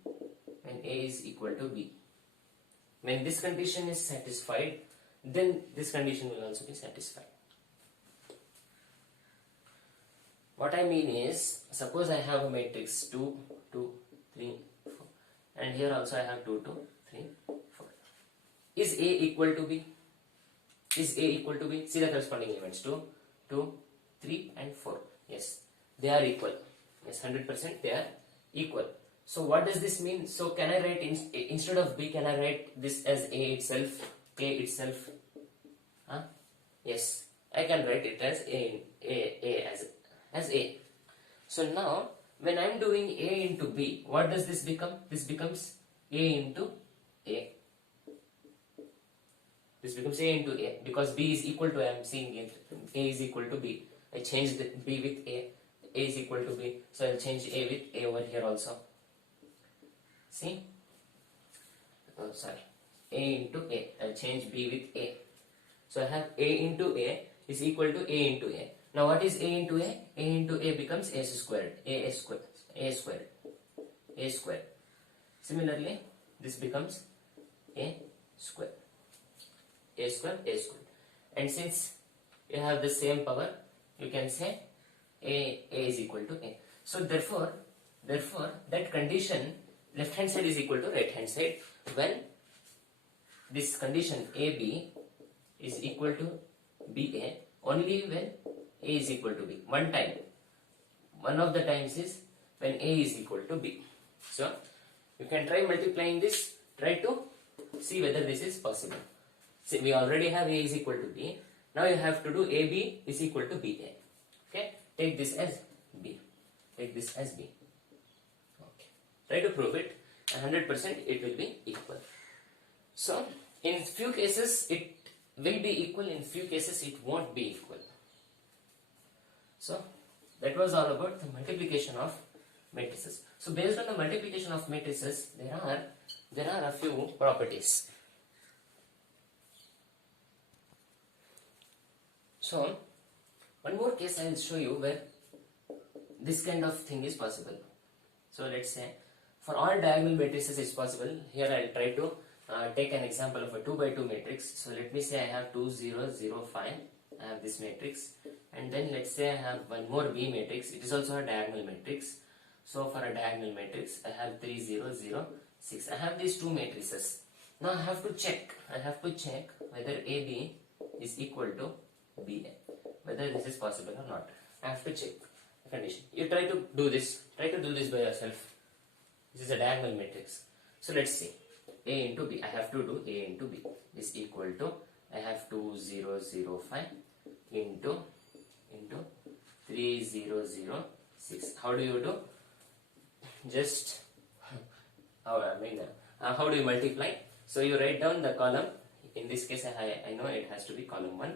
When A is equal to B. When this condition is satisfied, then this condition will also be satisfied. What I mean is, suppose I have a matrix 2, 2, 3, 4, and here also I have 2, 2, 3, 4. Is A equal to B? Is A equal to B? See the corresponding elements 2, 2, 3 and 4. Yes, they are equal. Yes, 100% they are equal. So what does this mean? So can I write instead of B, can I write this as A itself? A itself? Huh? Yes, I can write it as A as A. So now when I am doing A into B, what does this become? This becomes A into A. This becomes A into A because B is equal to, I am seeing it, A is equal to B. I changed the B with A. A is equal to B. So I'll change A with A over here also. See? Oh, sorry. A into A. I'll change B with A. So I have A into A is equal to A into A. Now what is A into A? A into A becomes A squared. A squared. A squared. A squared. Similarly, this becomes A squared. A squared, A squared. And since you have the same power, you can say A is equal to A. So therefore that condition, left hand side is equal to right hand side, when this condition AB is equal to BA, only when A is equal to B. One time. One of the times is when A is equal to B. So you can try multiplying this, try to see whether this is possible. See, we already have A is equal to B. Now you have to do AB is equal to BA. Okay? Take this as B. Take this as B. Okay. Try to prove it. 100% it will be equal. So, in few cases it will be equal, in few cases it won't be equal. So, that was all about the multiplication of matrices. So, based on the multiplication of matrices, there are a few properties. So, one more case I will show you where this kind of thing is possible. So, let's say for all diagonal matrices it's possible. Here I will try to take an example of a 2 by 2 matrix. So, let me say I have 2 0 0 5. I have this matrix, and then let's say I have one more B matrix. It is also a diagonal matrix. So, for a diagonal matrix, I have 3 0 0 6. I have these two matrices. Now I have to check. Whether AB is equal to BA, whether this is possible or not. I have to check the condition. You try to do this. Try to do this by yourself. This is a diagonal matrix. So let's see. A into B. I have to do A into B is equal to, I have 2 0 0 5 into 3 0 0 6. How do you do? Just how do you multiply? So you write down the column. In this case, I know it has to be column 1.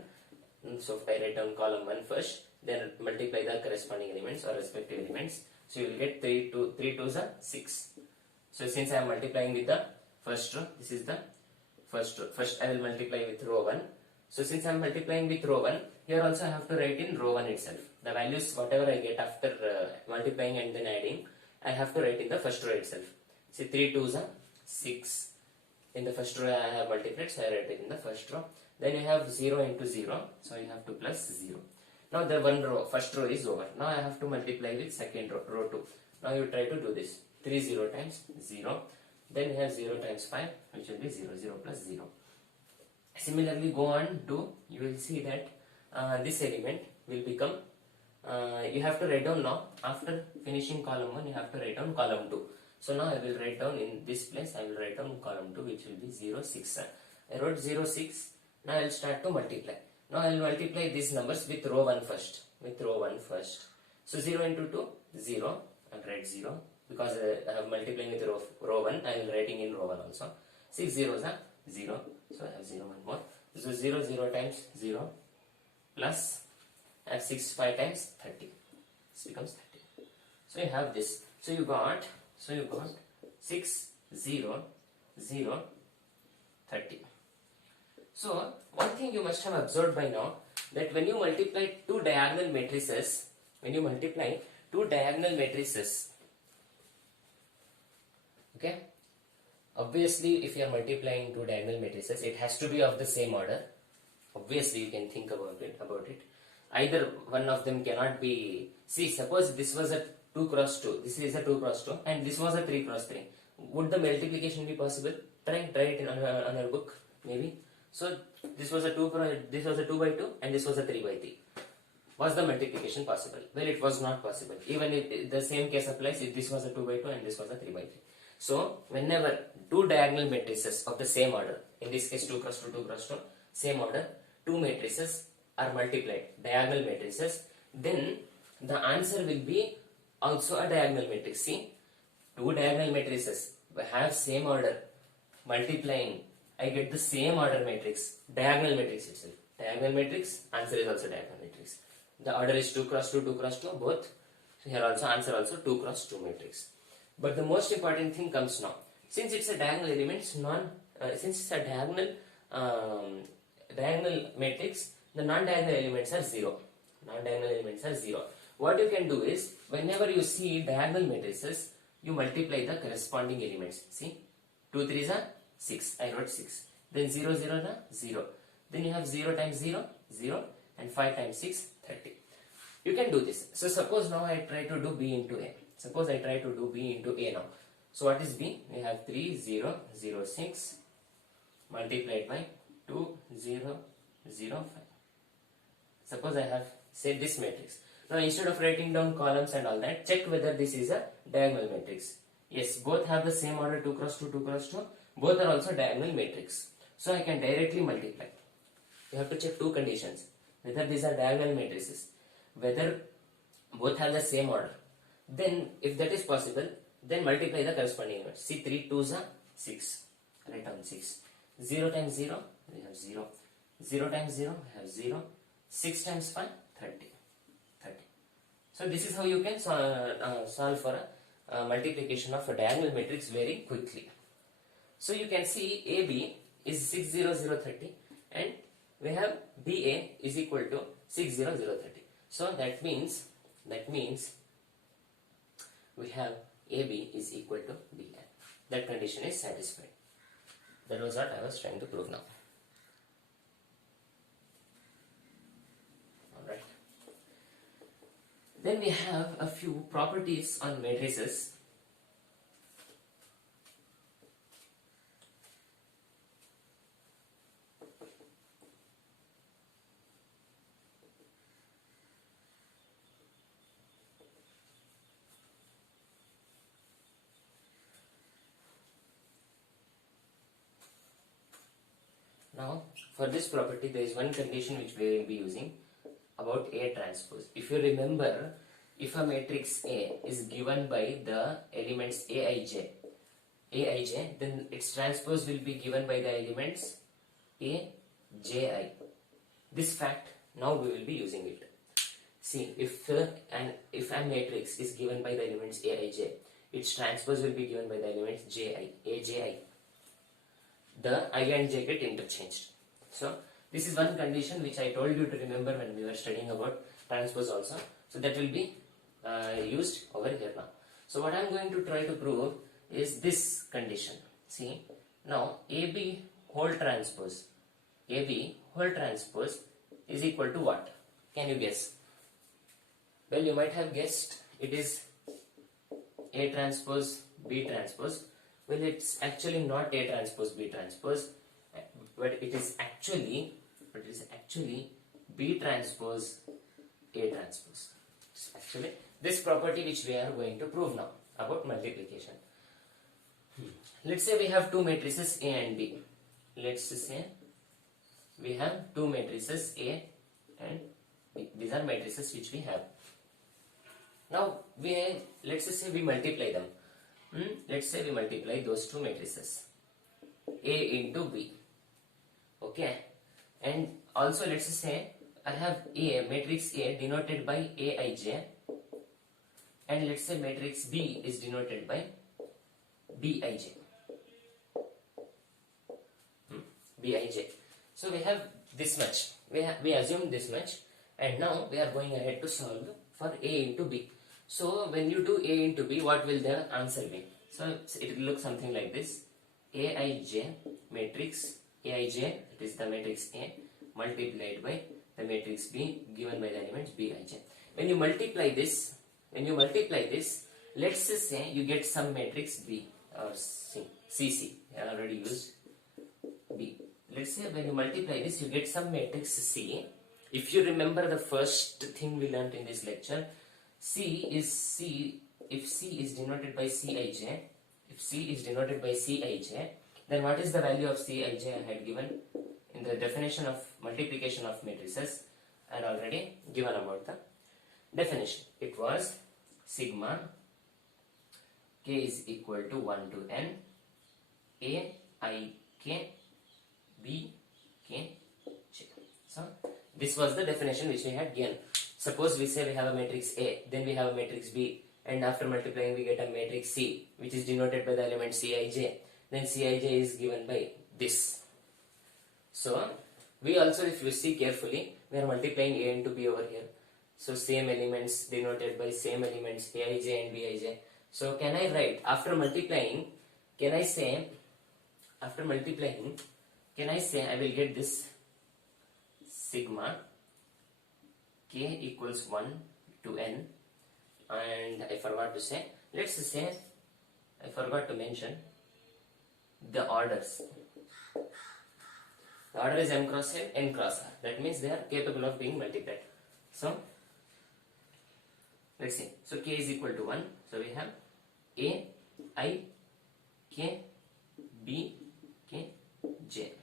So I write down column 1 first, then multiply the corresponding elements or respective elements. So you will get 3 2s are 6. So since I am multiplying with the first row, this is the first row. First I will multiply with row 1. So since I am multiplying with row 1, here also I have to write in row 1 itself. The values whatever I get after multiplying and then adding, I have to write in the first row itself. See, 3 2s are 6. In the first row I have multiplied, so I write it in the first row. Then you have 0 into 0, so you have to plus 0. Now the first row is over. Now I have to multiply with second row 2. Now you try to do this. 3 0 times 0. Then you have 0 times 5, which will be 0, 0 plus 0. Similarly, go on to, you will see that this element will become, you have to write down now, after finishing column 1, you have to write down column 2. So now I will write down in this place, I will write down column 2, which will be 0, 6. I wrote 0, 6. Now I will start to multiply. Now I will multiply these numbers with row 1 first. So 0 into 2, 0. I will write 0. Because I have multiplying with row 1, I am writing in row 1 also. 6 zeros are 0. So I have 0 one more. So 0 0 times 0 plus I have 6 5 times 30. This becomes 30. So you have this. So you got 6 0 0 30. So one thing you must have observed by now, that when you multiply two diagonal matrices, okay, obviously if you are multiplying two diagonal matrices, it has to be of the same order. Obviously you can think about it. Either one of them cannot be, see, suppose this was a 2 cross 2, this is a 2 cross 2, and this was a 3 cross 3. Would the multiplication be possible? Try it on your book, maybe. So this was a 2 by 2 and this was a 3 by 3. Was the multiplication possible? Well, it was not possible. Even if the same case applies, if this was a 2 by 2 and this was a 3 by 3. So whenever two diagonal matrices of the same order, in this case 2 cross 2, 2 cross 2, same order, two matrices are multiplied, diagonal matrices, then the answer will be also a diagonal matrix. See, two diagonal matrices have same order, multiplying, I get the same order matrix, diagonal matrix itself. Diagonal matrix, answer is also diagonal matrix. The order is 2 cross 2, 2 cross 2, both So here also answer also 2 cross 2 matrix. But the most important thing comes now. Since it's a diagonal elements, since it's a diagonal matrix, the non-diagonal elements are 0. Non-diagonal elements are 0. What you can do is, whenever you see diagonal matrices, you multiply the corresponding elements. See, 2 3s are 6. I wrote 6. Then 0 0 na 0. Then you have 0 times 0, 0, and 5 times 6, 30. You can do this. So suppose now I try to do B into A. Suppose I try to do B into A now. So what is B? We have 3 0 0 6 multiplied by 2 0 0 5. Suppose I have say this matrix. Now instead of writing down columns and all that, check whether this is a diagonal matrix. Yes, both have the same order, 2 cross 2, 2 cross 2. Both are also diagonal matrix. So I can directly multiply. You have to check two conditions. Whether these are diagonal matrices, whether both have the same order. Then if that is possible, then multiply the corresponding elements. See, 3 2s are 6. Write down 6. 0 times 0, we have 0. 0 times 0, we have 0. 6 times 5, 30. 30. So this is how you can solve for a multiplication of a diagonal matrix very quickly. So you can see AB is 6 0 0 30 and we have BA is equal to 6 0 0 30. So that means we have AB is equal to BA. That condition is satisfied. That was what I was trying to prove now. Alright. Then we have a few properties on matrices. Now, for this property, there is one condition which we will be using about A transpose. If you remember, if a matrix A is given by the elements Aij, then its transpose will be given by the elements Aj. This fact, now we will be using it. See, if a matrix is given by the elements Aij, its transpose will be given by the elements Aj. The I and j get interchanged. So this is one condition which I told you to remember when we were studying about transpose also. So that will be used over here now. So what I am going to try to prove is this condition. See, now AB whole transpose is equal to what? Can you guess? Well, you might have guessed it is A transpose B transpose. Well, it's actually not A transpose B transpose, but it is actually B transpose A transpose. It's actually this property which we are going to prove now about multiplication. Let's say we have two matrices A and B. Let's say we have two matrices A and B. These are matrices which we have. Now let's say we multiply them. Let's say we multiply those two matrices A into B. Okay, and also let's say I have A, matrix A denoted by Aij, and let's say matrix B is denoted by Bij. Bij. So we have this much. We assume this much, and now we are going ahead to solve for A into B. So when you do A into B, what will the answer be? So it will look something like this. Aij matrix Aij, it is the matrix A, multiplied by the matrix B given by the elements Bij. When you multiply this, let's say you get some matrix B or CC. I already used B. Let's say when you multiply this, you get some matrix C. If you remember the first thing we learned in this lecture, if C is denoted by Cij, then what is the value of Cij I had given in the definition of multiplication of matrices? I had already given about the definition. It was sigma k is equal to 1 to n A I k B k j. So this was the definition which we had given. Suppose we say we have a matrix A, then we have a matrix B, and after multiplying we get a matrix C, which is denoted by the element Cij. Then Cij is given by this. So we also, if you see carefully, we are multiplying A into B over here. So same elements denoted by same elements Aij and Bij. So can I write after multiplying? Can I say I will get this sigma k equals 1 to n, and I forgot to say, let's say I forgot to mention the orders. The order is m cross n cross r. That means they are capable of being multiplied. So let's see. So k is equal to 1. So we have a, I, k, b, k, j.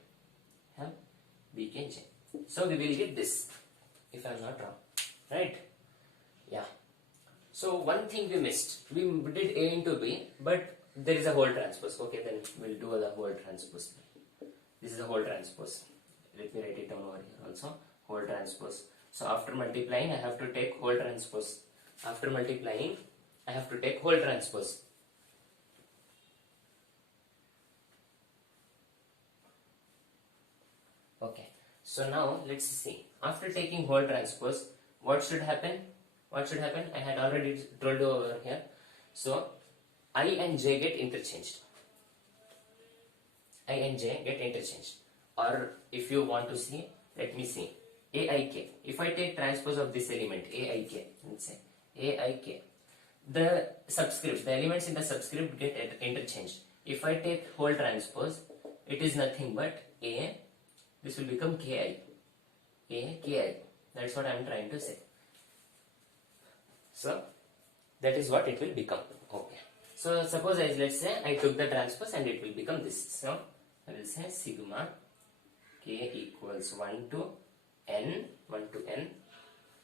Have b, k, j. So we will get this, if I am not wrong, right? Yeah. So one thing we missed. We did a into b, but there is a whole transpose. Okay, then we'll do the whole transpose. This is a whole transpose. Let me write it down over here also. Whole transpose. So after multiplying, I have to take whole transpose. After multiplying, I have to take whole transpose. Okay. So now let's see. After taking whole transpose, what should happen? I had already told you over here. So I and j get interchanged. Or if you want to see, let me see. Aik. If I take transpose of this element, Aik, let's say Aik, the subscripts, the elements in the subscript get interchanged. If I take whole transpose, it is nothing but A. This will become Ki. Ki. That's what I am trying to say. So that is what it will become. Okay. So suppose let's say I took the transpose and it will become this. So I will say sigma k equals 1 to n.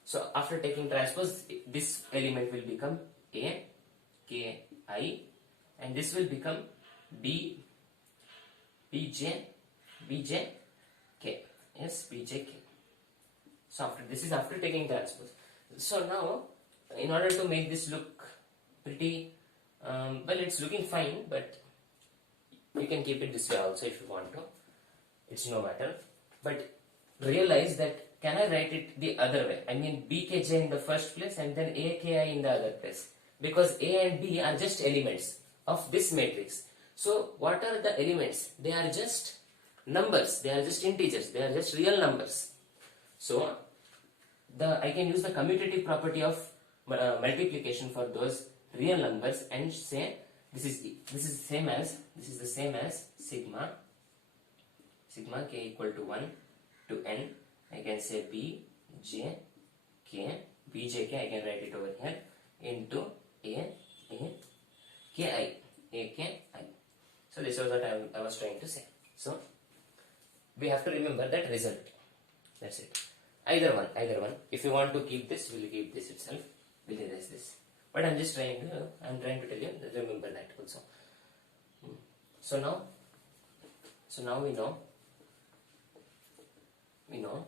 So after taking transpose, this element will become A, K, I, and this will become B, Bj, K. Yes, Bj, K. So this is after taking transpose. So now, in order to make this look pretty, well, it's looking fine, but you can keep it this way also if you want to. It's no matter. But realize that, can I write it the other way? I mean Bkj in the first place and then Aki in the other place. Because A and B are just elements of this matrix. So what are the elements? They are just numbers. They are just integers. They are just real numbers. So I can use the commutative property of multiplication for those real numbers and say this is the same as sigma k equal to 1 to n. I can say b j k, b j k, I can write it over here, into a k I. So this was what I was trying to say. So we have to remember that result. That's it. Either one. If you want to keep this, we'll keep this itself. We'll erase this. But I'm trying to tell you that remember that also. So now we know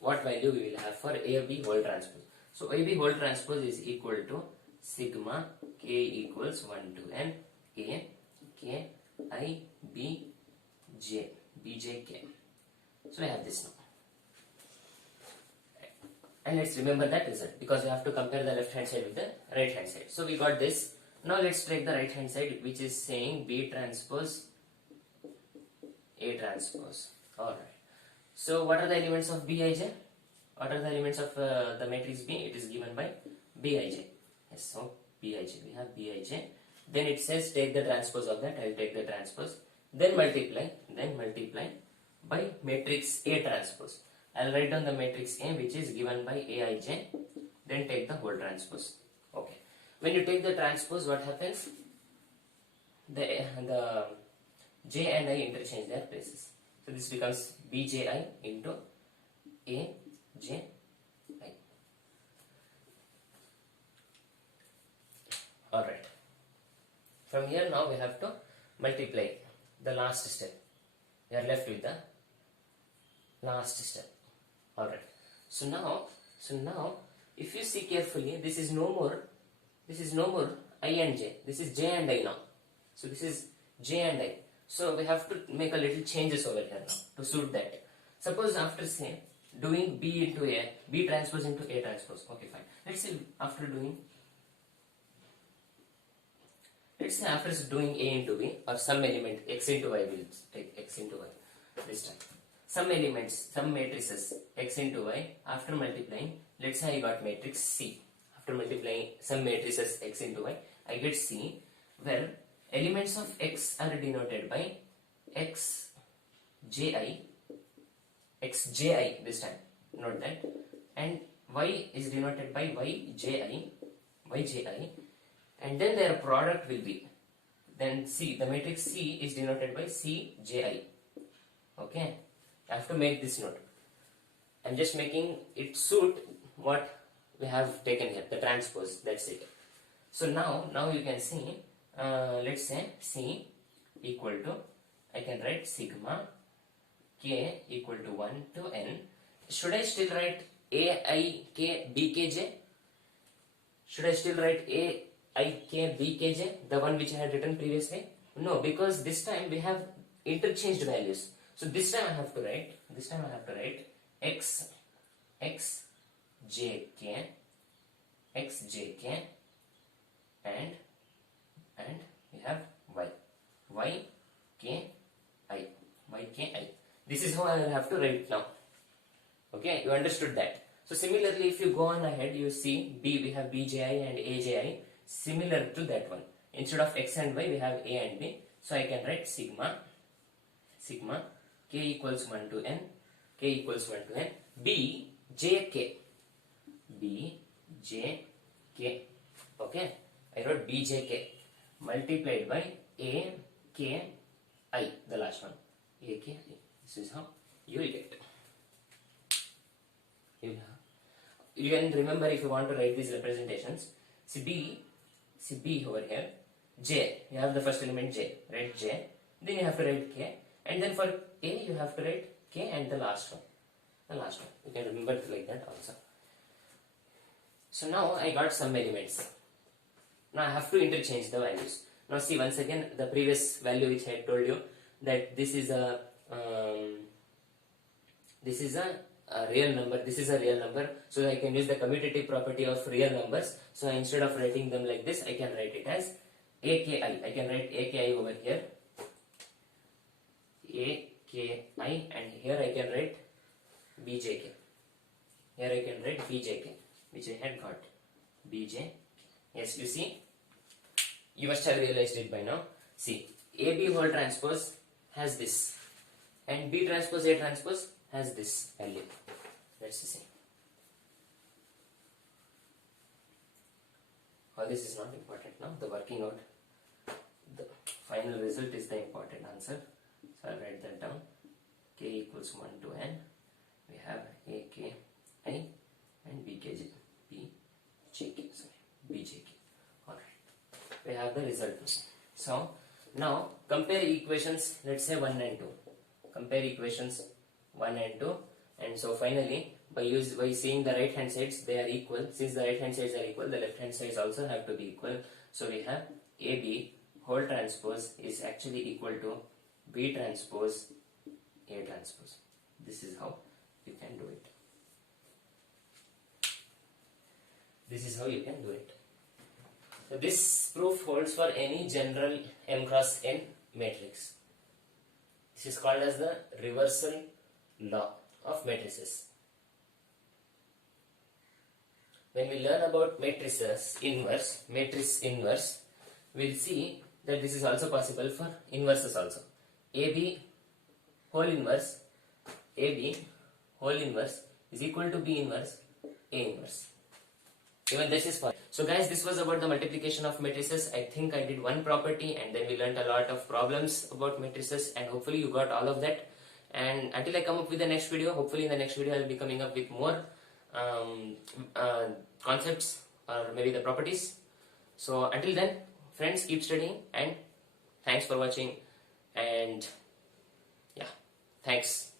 what value we will have for AB whole transpose. So AB whole transpose is equal to sigma k equals 1 to n A k I b j k. So I have this now. And let's remember that result because we have to compare the left hand side with the right hand side. So we got this. Now let's take the right hand side, which is saying B transpose A transpose. Alright. So what are the elements of Bij? What are the elements of the matrix B? It is given by Bij. Yes, so Bij. We have Bij. Then it says take the transpose of that. I will take the transpose. Then multiply by matrix A transpose. I will write down the matrix A, which is given by Aij. Then take the whole transpose. Okay. When you take the transpose, what happens? The J and I interchange their places. So this becomes Bji into Aj. Alright. From here now we have to multiply the last step. We are left with the last step. Alright. So now So now, if you see carefully, this is no more I and j. This is j and I now. So this is j and I. So we have to make a little changes over here now to suit that. Suppose after say doing B into A, B transpose into A transpose. Okay, fine. Let's say after doing A into B, or some element x into y, will take x into y this time. Some elements, some matrices x into y, after multiplying, let's say I got matrix C. After multiplying some matrices x into y, I get C, where elements of x are denoted by xji this time, note that, and y is denoted by yji, and then their product will be, then C, the matrix C is denoted by cji. Okay, I have to make this note. I'm just making it suit what we have taken here, the transpose, that's it. So now you can see, let's say C equal to, I can write sigma k equal to 1 to n. Should I still write a I k b k j? Should I still write a I k b k j, the one which I had written previously? No, because this time we have interchanged values. So this time I have to write x j k and we have y k I. This is how I will have to write now. Okay, you understood that. So similarly, if you go on ahead, you see B, we have bji and aji, similar to that one. Instead of x and y, we have a and b. So I can write sigma k equals 1 to n, b j k. Okay, I wrote b j k multiplied by a k I, the last one, a k I. This is how you will get. You can remember, if you want to write these representations, see B over here, J, you have the first element J, write J, then you have to write K, and then for A you have to write K and the last one. You can remember it like that also. So now I got some elements. Now I have to interchange the values. Now see, once again, the previous value which I told you, that this is a real number, so I can use the commutative property of real numbers. So instead of writing them like this, I can write it as AKI. I can write AKI over here, AKI, and here I can write BJK. Which I had got, BJ. Yes, you see, you must have realized it by now. See, AB whole transpose has this, and B transpose A transpose has this value. Let's see. All this is not important now. The working out, the final result is the important answer. So I'll write that down. K equals 1 to n. We have AKI and BJK. Alright. We have the result. So now compare equations, let's say 1 and 2. Compare equations 1 and 2, and so finally by seeing the right hand sides, they are equal. Since the right hand sides are equal, the left hand sides also have to be equal. So we have AB whole transpose is actually equal to B transpose A transpose. This is how you can do it. So this proof holds for any general m cross n matrix. This is called as the reversal law of matrices. When we learn about matrix inverse, we'll see that this is also possible for inverses also. AB whole inverse is equal to B inverse A inverse. Even this is fine. So guys, this was about the multiplication of matrices. I think I did one property, and then we learned a lot of problems about matrices, and hopefully you got all of that. And until I come up with the next video, hopefully in the next video I will be coming up with more concepts or maybe the properties. So until then, friends, keep studying, and thanks for watching, and yeah, thanks.